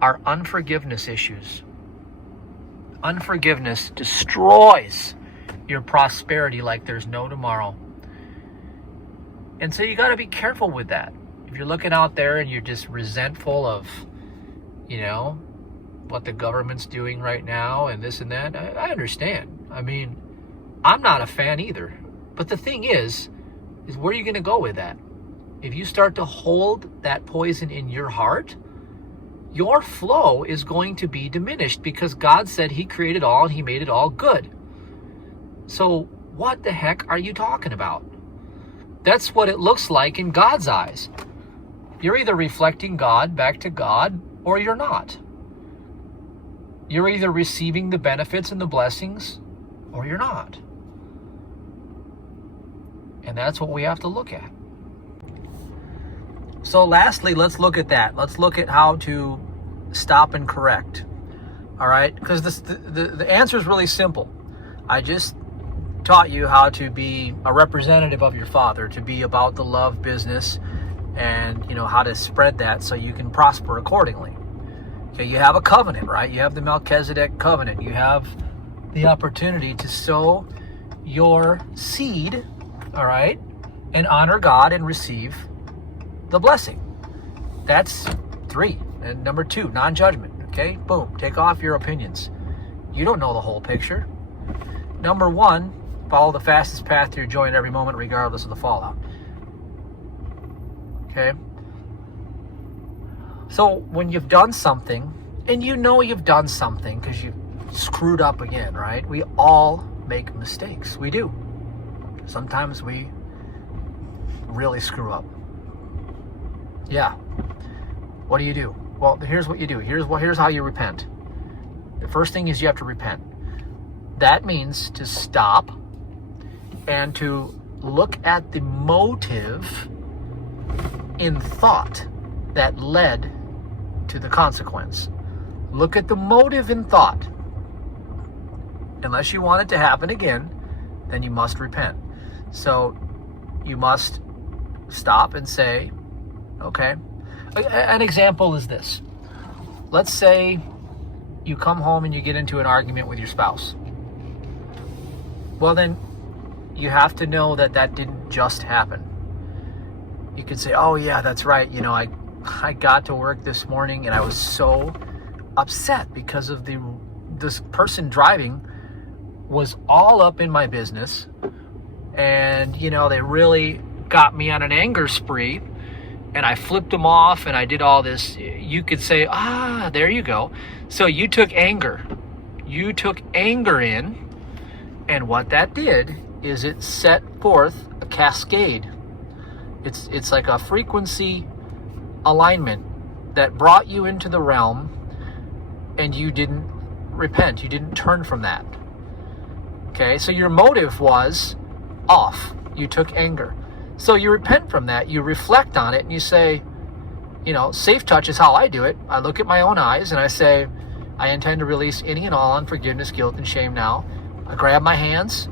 are unforgiveness issues. Unforgiveness destroys your prosperity like there's no tomorrow. And so you got to be careful with that. If you're looking out there and you're just resentful of, what the government's doing right now and this and that, I understand. I mean, I'm not a fan either. But the thing is where are you going to go with that? If you start to hold that poison in your heart, your flow is going to be diminished, because God said he created all and he made it all good. So what the heck are you talking about? That's what it looks like in God's eyes. You're either reflecting God back to God or you're not. You're either receiving the benefits and the blessings or you're not. And that's what we have to look at. So lastly, let's look at that. Let's look at how to stop and correct. All right? Because the answer is really simple. I just taught you how to be a representative of your Father, to be about the love business, and how to spread that so you can prosper accordingly. Okay, you have a covenant, right? You have the Melchizedek covenant. You have the opportunity to sow your seed, all right, and honor God and receive the blessing. That's 3. And number 2, non-judgment. Okay, boom, take off your opinions. You don't know the whole picture. Number 1, follow the fastest path to your joy in every moment, regardless of the fallout. Okay? So when you've done something, and you've done something because you screwed up again, right? We all make mistakes. We do. Sometimes we really screw up. Yeah. What do you do? Well, here's what you do. Here's how you repent. The first thing is you have to repent. That means to stop and to look at the motive in thought that led to the consequence. Look at the motive in thought. Unless you want it to happen again, then you must repent. So you must stop and say, okay. An example is this. Let's say you come home and you get into an argument with your spouse. Well, then you have to know that didn't just happen. You could say, oh yeah, that's right. I got to work this morning and I was so upset because of this person driving was all up in my business, and they really got me on an anger spree, and I flipped them off and I did all this. You could say, there you go. So you took anger in, and what that did is it set forth a cascade. It's like a frequency alignment that brought you into the realm, and you didn't repent. You didn't turn from that. Okay, so your motive was off. You took anger. So you repent from that. You reflect on it and you say, safe touch is how I do it. I look at my own eyes and I say, I intend to release any and all unforgiveness, guilt, and shame now. I grab my hands,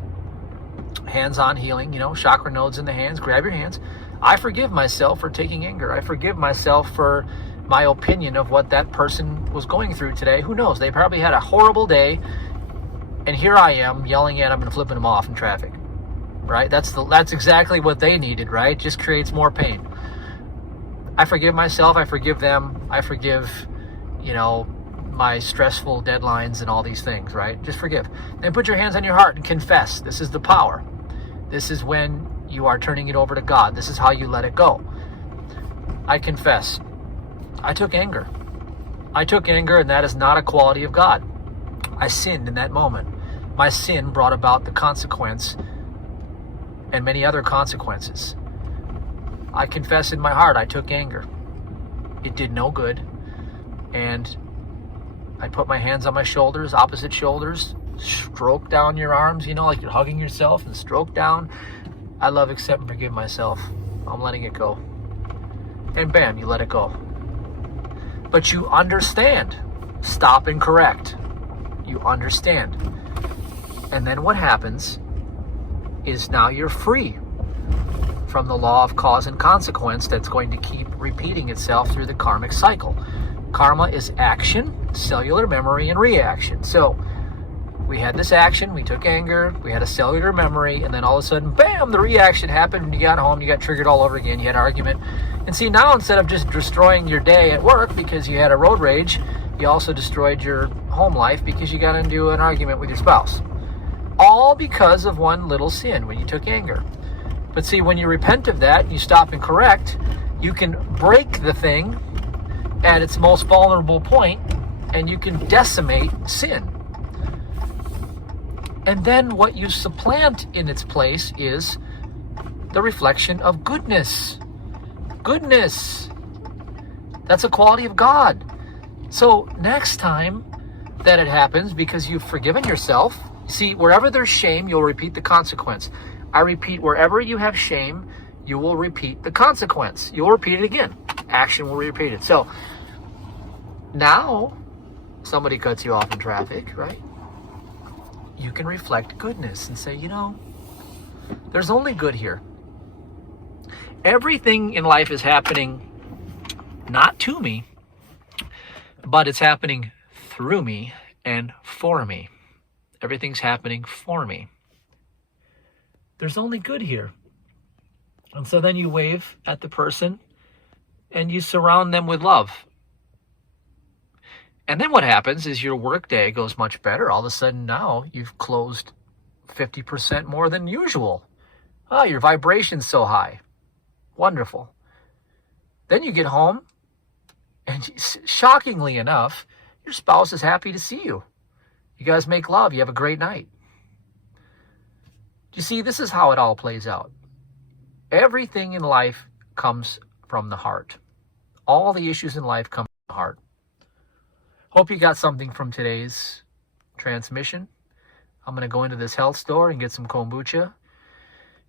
hands-on healing, chakra nodes in the hands, grab your hands. I forgive myself for taking anger. I forgive myself for my opinion of what that person was going through today. Who knows? They probably had a horrible day, and here I am yelling at them and flipping them off in traffic, right? That's exactly what they needed, right? Just creates more pain. I forgive myself. I forgive them. I forgive, my stressful deadlines and all these things, right? Just forgive. Then put your hands on your heart and confess. This is the power. This is when you are turning it over to God. This is how you let it go. I confess. I took anger. And that is not a quality of God. I sinned in that moment. My sin brought about the consequence and many other consequences. I confess in my heart I took anger. It did no good. And I put my hands on my shoulders, opposite shoulders, stroke down your arms, like you're hugging yourself, and stroke down. I love, accept, and forgive myself. I'm letting it go. And bam, you let it go. But you understand. Stop and correct. You understand. And then what happens is now you're free from the law of cause and consequence that's going to keep repeating itself through the karmic cycle. Karma is action, cellular memory, and reaction. So we had this action, we took anger, we had a cellular memory, and then all of a sudden, bam, the reaction happened, and you got home, you got triggered all over again, you had an argument. And see, now instead of just destroying your day at work because you had a road rage, you also destroyed your home life because you got into an argument with your spouse. All because of one little sin when you took anger. But see, when you repent of that, you stop and correct, you can break the thing at its most vulnerable point, and you can decimate sin. And then what you supplant in its place is the reflection of goodness. Goodness. That's a quality of God. So next time that it happens, because you've forgiven yourself, see, wherever there's shame, you'll repeat the consequence. I repeat, wherever you have shame, you will repeat the consequence. You'll repeat it again. Action will repeat it. So now somebody cuts you off in traffic, right? You can reflect goodness and say, there's only good here. Everything in life is happening not to me, but it's happening through me and for me. Everything's happening for me. There's only good here. And so then you wave at the person and you surround them with love. And then what happens is your work day goes much better. All of a sudden now you've closed 50% more than usual. Oh, your vibration's so high. Wonderful. Then you get home and shockingly enough, your spouse is happy to see you. You guys make love. You have a great night. You see, this is how it all plays out. Everything in life comes from the heart. All the issues in life come from the heart. Hope you got something from today's transmission. I'm going to go into this health store and get some kombucha.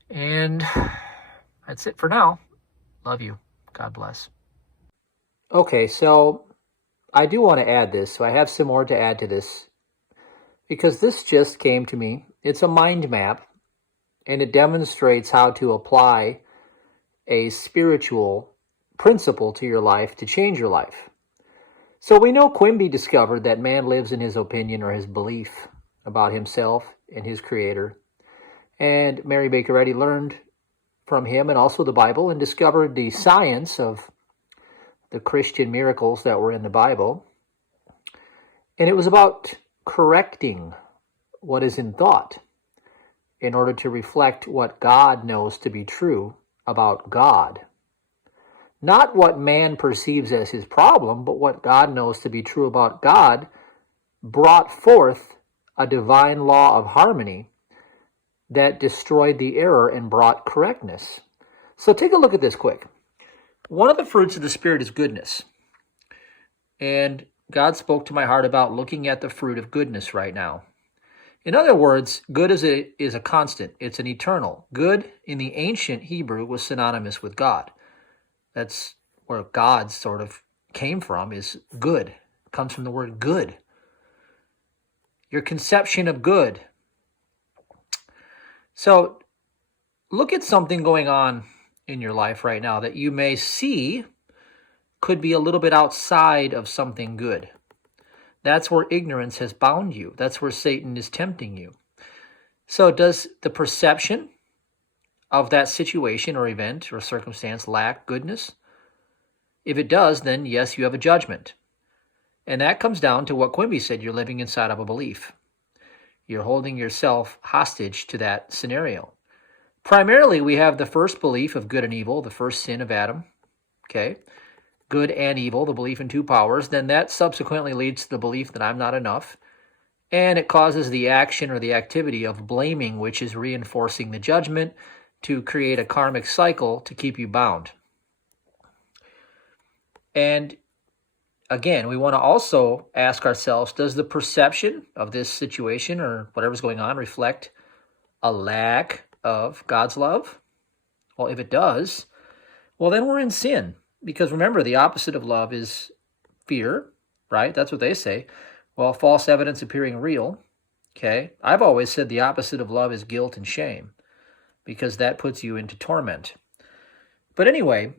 And that's it for now. Love you. God bless. Okay, so I do want to add this. So I have some more to add to this, because this just came to me. It's a mind map, and it demonstrates how to apply a spiritual principle to your life to change your life. So we know Quimby discovered that man lives in his opinion or his belief about himself and his creator. And Mary Baker Eddy learned from him and also the Bible and discovered the science of the Christian miracles that were in the Bible. And it was about correcting what is in thought in order to reflect what God knows to be true about God. Not what man perceives as his problem, but what God knows to be true about God brought forth a divine law of harmony that destroyed the error and brought correctness. So take a look at this quick. One of the fruits of the Spirit is goodness. And God spoke to my heart about looking at the fruit of goodness right now. In other words, good is a constant. It's an eternal. Good in the ancient Hebrew was synonymous with God. That's where God sort of came from, is good. It comes from the word good. Your conception of good So look at something going on in your life right now that you may see could be a little bit outside of something good. That's where ignorance has bound you. That's where Satan is tempting you. So does the perception of that situation or event or circumstance lack goodness? If it does, then yes, you have a judgment. And that comes down to what Quimby said, you're living inside of a belief. You're holding yourself hostage to that scenario. Primarily, we have the first belief of good and evil, the first sin of Adam. Okay? Good and evil, the belief in two powers. Then that subsequently leads to the belief that I'm not enough. And it causes the action or the activity of blaming, which is reinforcing the judgment to create a karmic cycle to keep you bound. And again, we want to also ask ourselves, does the perception of this situation or whatever's going on reflect a lack of God's love? Well, if it does, well, then we're in sin. Because remember, the opposite of love is fear, right? That's what they say. Well, false evidence appearing real. Okay? I've always said the opposite of love is guilt and shame, because that puts you into torment. But anyway,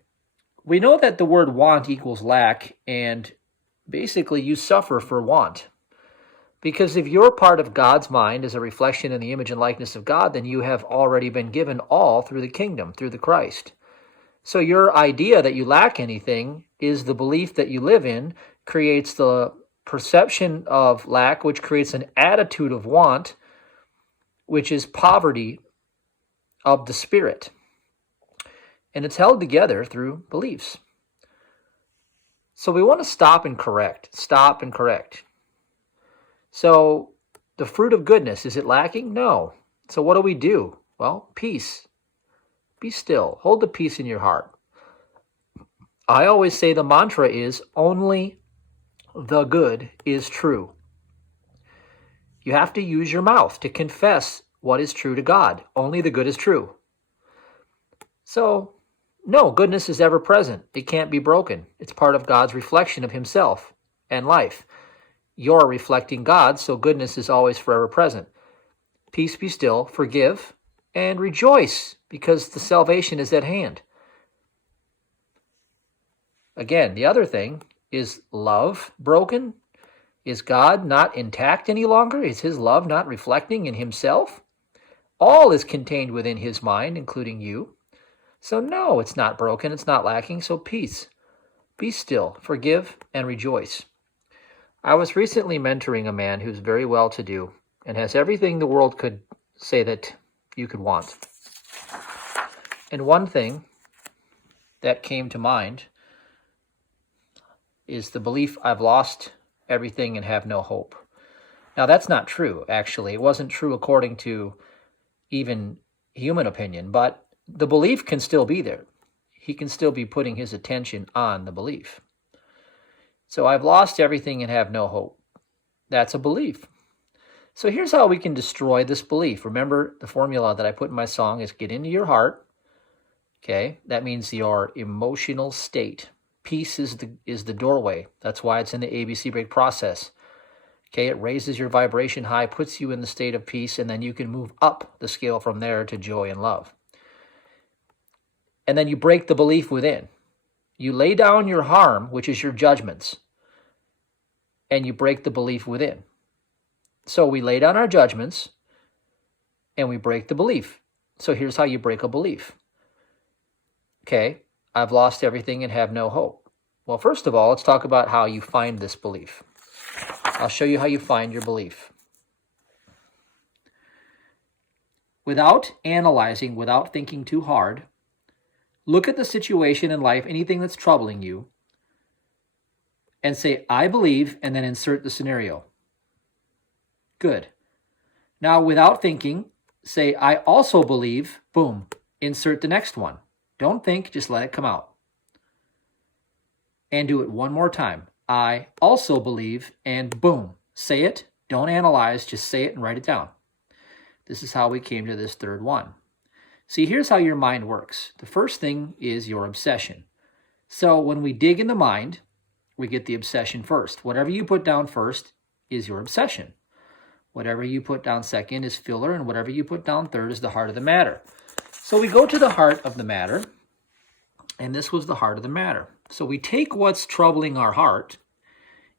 we know that the word want equals lack, and basically you suffer for want. Because if you're part of God's mind as a reflection in the image and likeness of God, then you have already been given all through the kingdom, through the Christ. So your idea that you lack anything is the belief that you live in, creates the perception of lack, which creates an attitude of want, which is poverty of the spirit. And it's held together through beliefs. So we want to stop and correct. So the fruit of goodness, is it lacking? No. So what do? Well, peace. Be still. Hold the peace in your heart. I always say the mantra is, only the good is true. You have to use your mouth to confess what is true to God. Only the good is true. So, no, goodness is ever present. It can't be broken. It's part of God's reflection of himself and life. You're reflecting God, so goodness is always forever present. Peace, be still, forgive, and rejoice, because the salvation is at hand. Again, the other thing, is love broken? Is God not intact any longer? Is his love not reflecting in himself? All is contained within his mind, including you. So no, it's not broken, it's not lacking, so peace. Be still, forgive, and rejoice. I was recently mentoring a man who's very well-to-do and has everything the world could say that you could want. And one thing that came to mind is the belief, I've lost everything and have no hope. Now, that's not true, actually. It wasn't true according to even human opinion, but the belief can still be there. He can still be putting his attention on the belief. So I've lost everything and have no hope. That's a belief. So here's how we can destroy this belief. Remember, the formula that I put in my song is get into your heart. Okay, that means your emotional state. Peace is the doorway. That's why it's in the ABC break process. Okay, it raises your vibration high, puts you in the state of peace, and then you can move up the scale from there to joy and love. And then you break the belief within. You lay down your harm, which is your judgments, and you break the belief within. So we lay down our judgments, and we break the belief. So here's how you break a belief. Okay, I've lost everything and have no hope. Well, first of all, let's talk about how you find this belief. I'll show you how you find your belief. Without analyzing, without thinking too hard, look at the situation in life, anything that's troubling you, and say, I believe, and then insert the scenario. Good. Now, without thinking, say, I also believe, boom, insert the next one. Don't think, just let it come out. And do it one more time. I also believe, and boom, say it. Don't analyze, just say it and write it down. This is how we came to this third one. See, here's how your mind works. The first thing is your obsession. So when we dig in the mind, we get the obsession first. Whatever you put down first is your obsession. Whatever you put down second is filler, and whatever you put down third is the heart of the matter. So we go to the heart of the matter, and this was the heart of the matter. So we take what's troubling our heart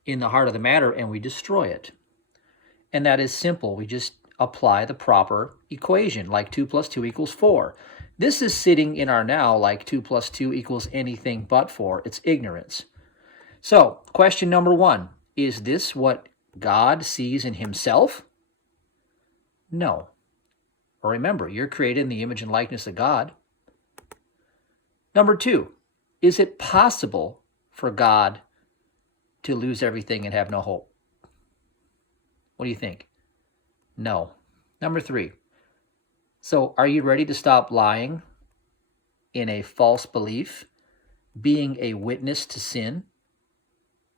in the heart of the matter and we destroy it. And that is simple. We just apply the proper equation, like 2 plus 2 equals 4. This is sitting in our now like 2 plus 2 equals anything but 4. It's ignorance. So, question number 1, is this what God sees in himself? No. Remember, you're created in the image and likeness of God. Number 2, is it possible for God to lose everything and have no hope? What do you think? No. Number 3, so are you ready to stop lying in a false belief, being a witness to sin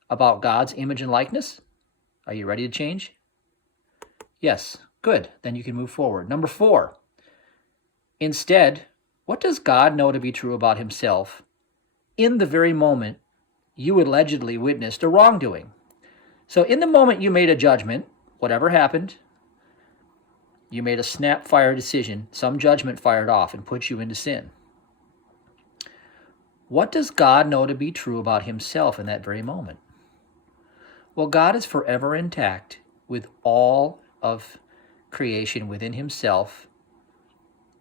about God's image and likeness? Are you ready to change? Yes. Good. Then you can move forward. Number 4, instead, what does God know to be true about himself in the very moment you allegedly witnessed a wrongdoing? So in the moment you made a judgment, whatever happened, you made a snap-fire decision, some judgment fired off and put you into sin. What does God know to be true about himself in that very moment? Well, God is forever intact with all of creation within himself,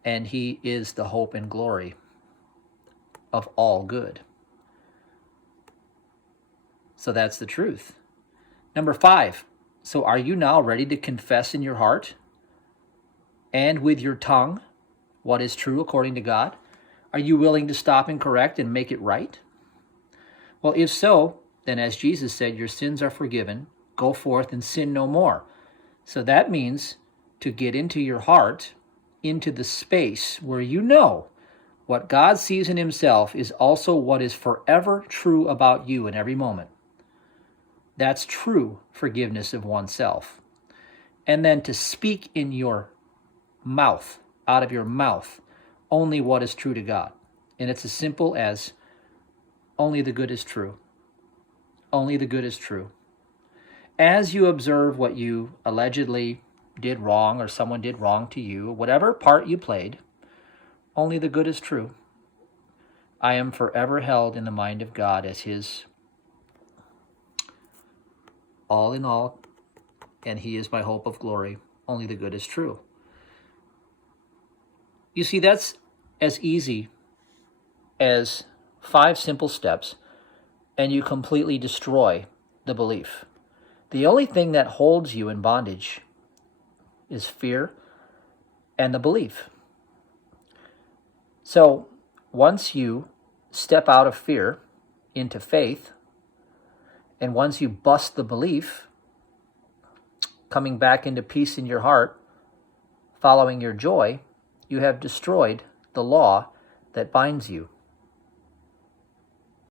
and he is the hope and glory of all good. So that's the truth. Number 5, so are you now ready to confess in your heart and with your tongue what is true according to God? Are you willing to stop and correct and make it right? Well, if so, then as Jesus said, your sins are forgiven. Go forth and sin no more. So that means to get into your heart, into the space where you know what God sees in himself is also what is forever true about you in every moment. That's true forgiveness of oneself. And then to speak in your mouth, out of your mouth, only what is true to God. And it's as simple as only the good is true. Only the good is true. As you observe what you allegedly did wrong or someone did wrong to you, whatever part you played, only the good is true. I am forever held in the mind of God as his all in all, and he is my hope of glory. Only the good is true. You see, that's as easy as 5 simple steps, and you completely destroy the belief. The only thing that holds you in bondage is fear and the belief. So once you step out of fear into faith, and once you bust the belief, coming back into peace in your heart, following your joy, you have destroyed the law that binds you.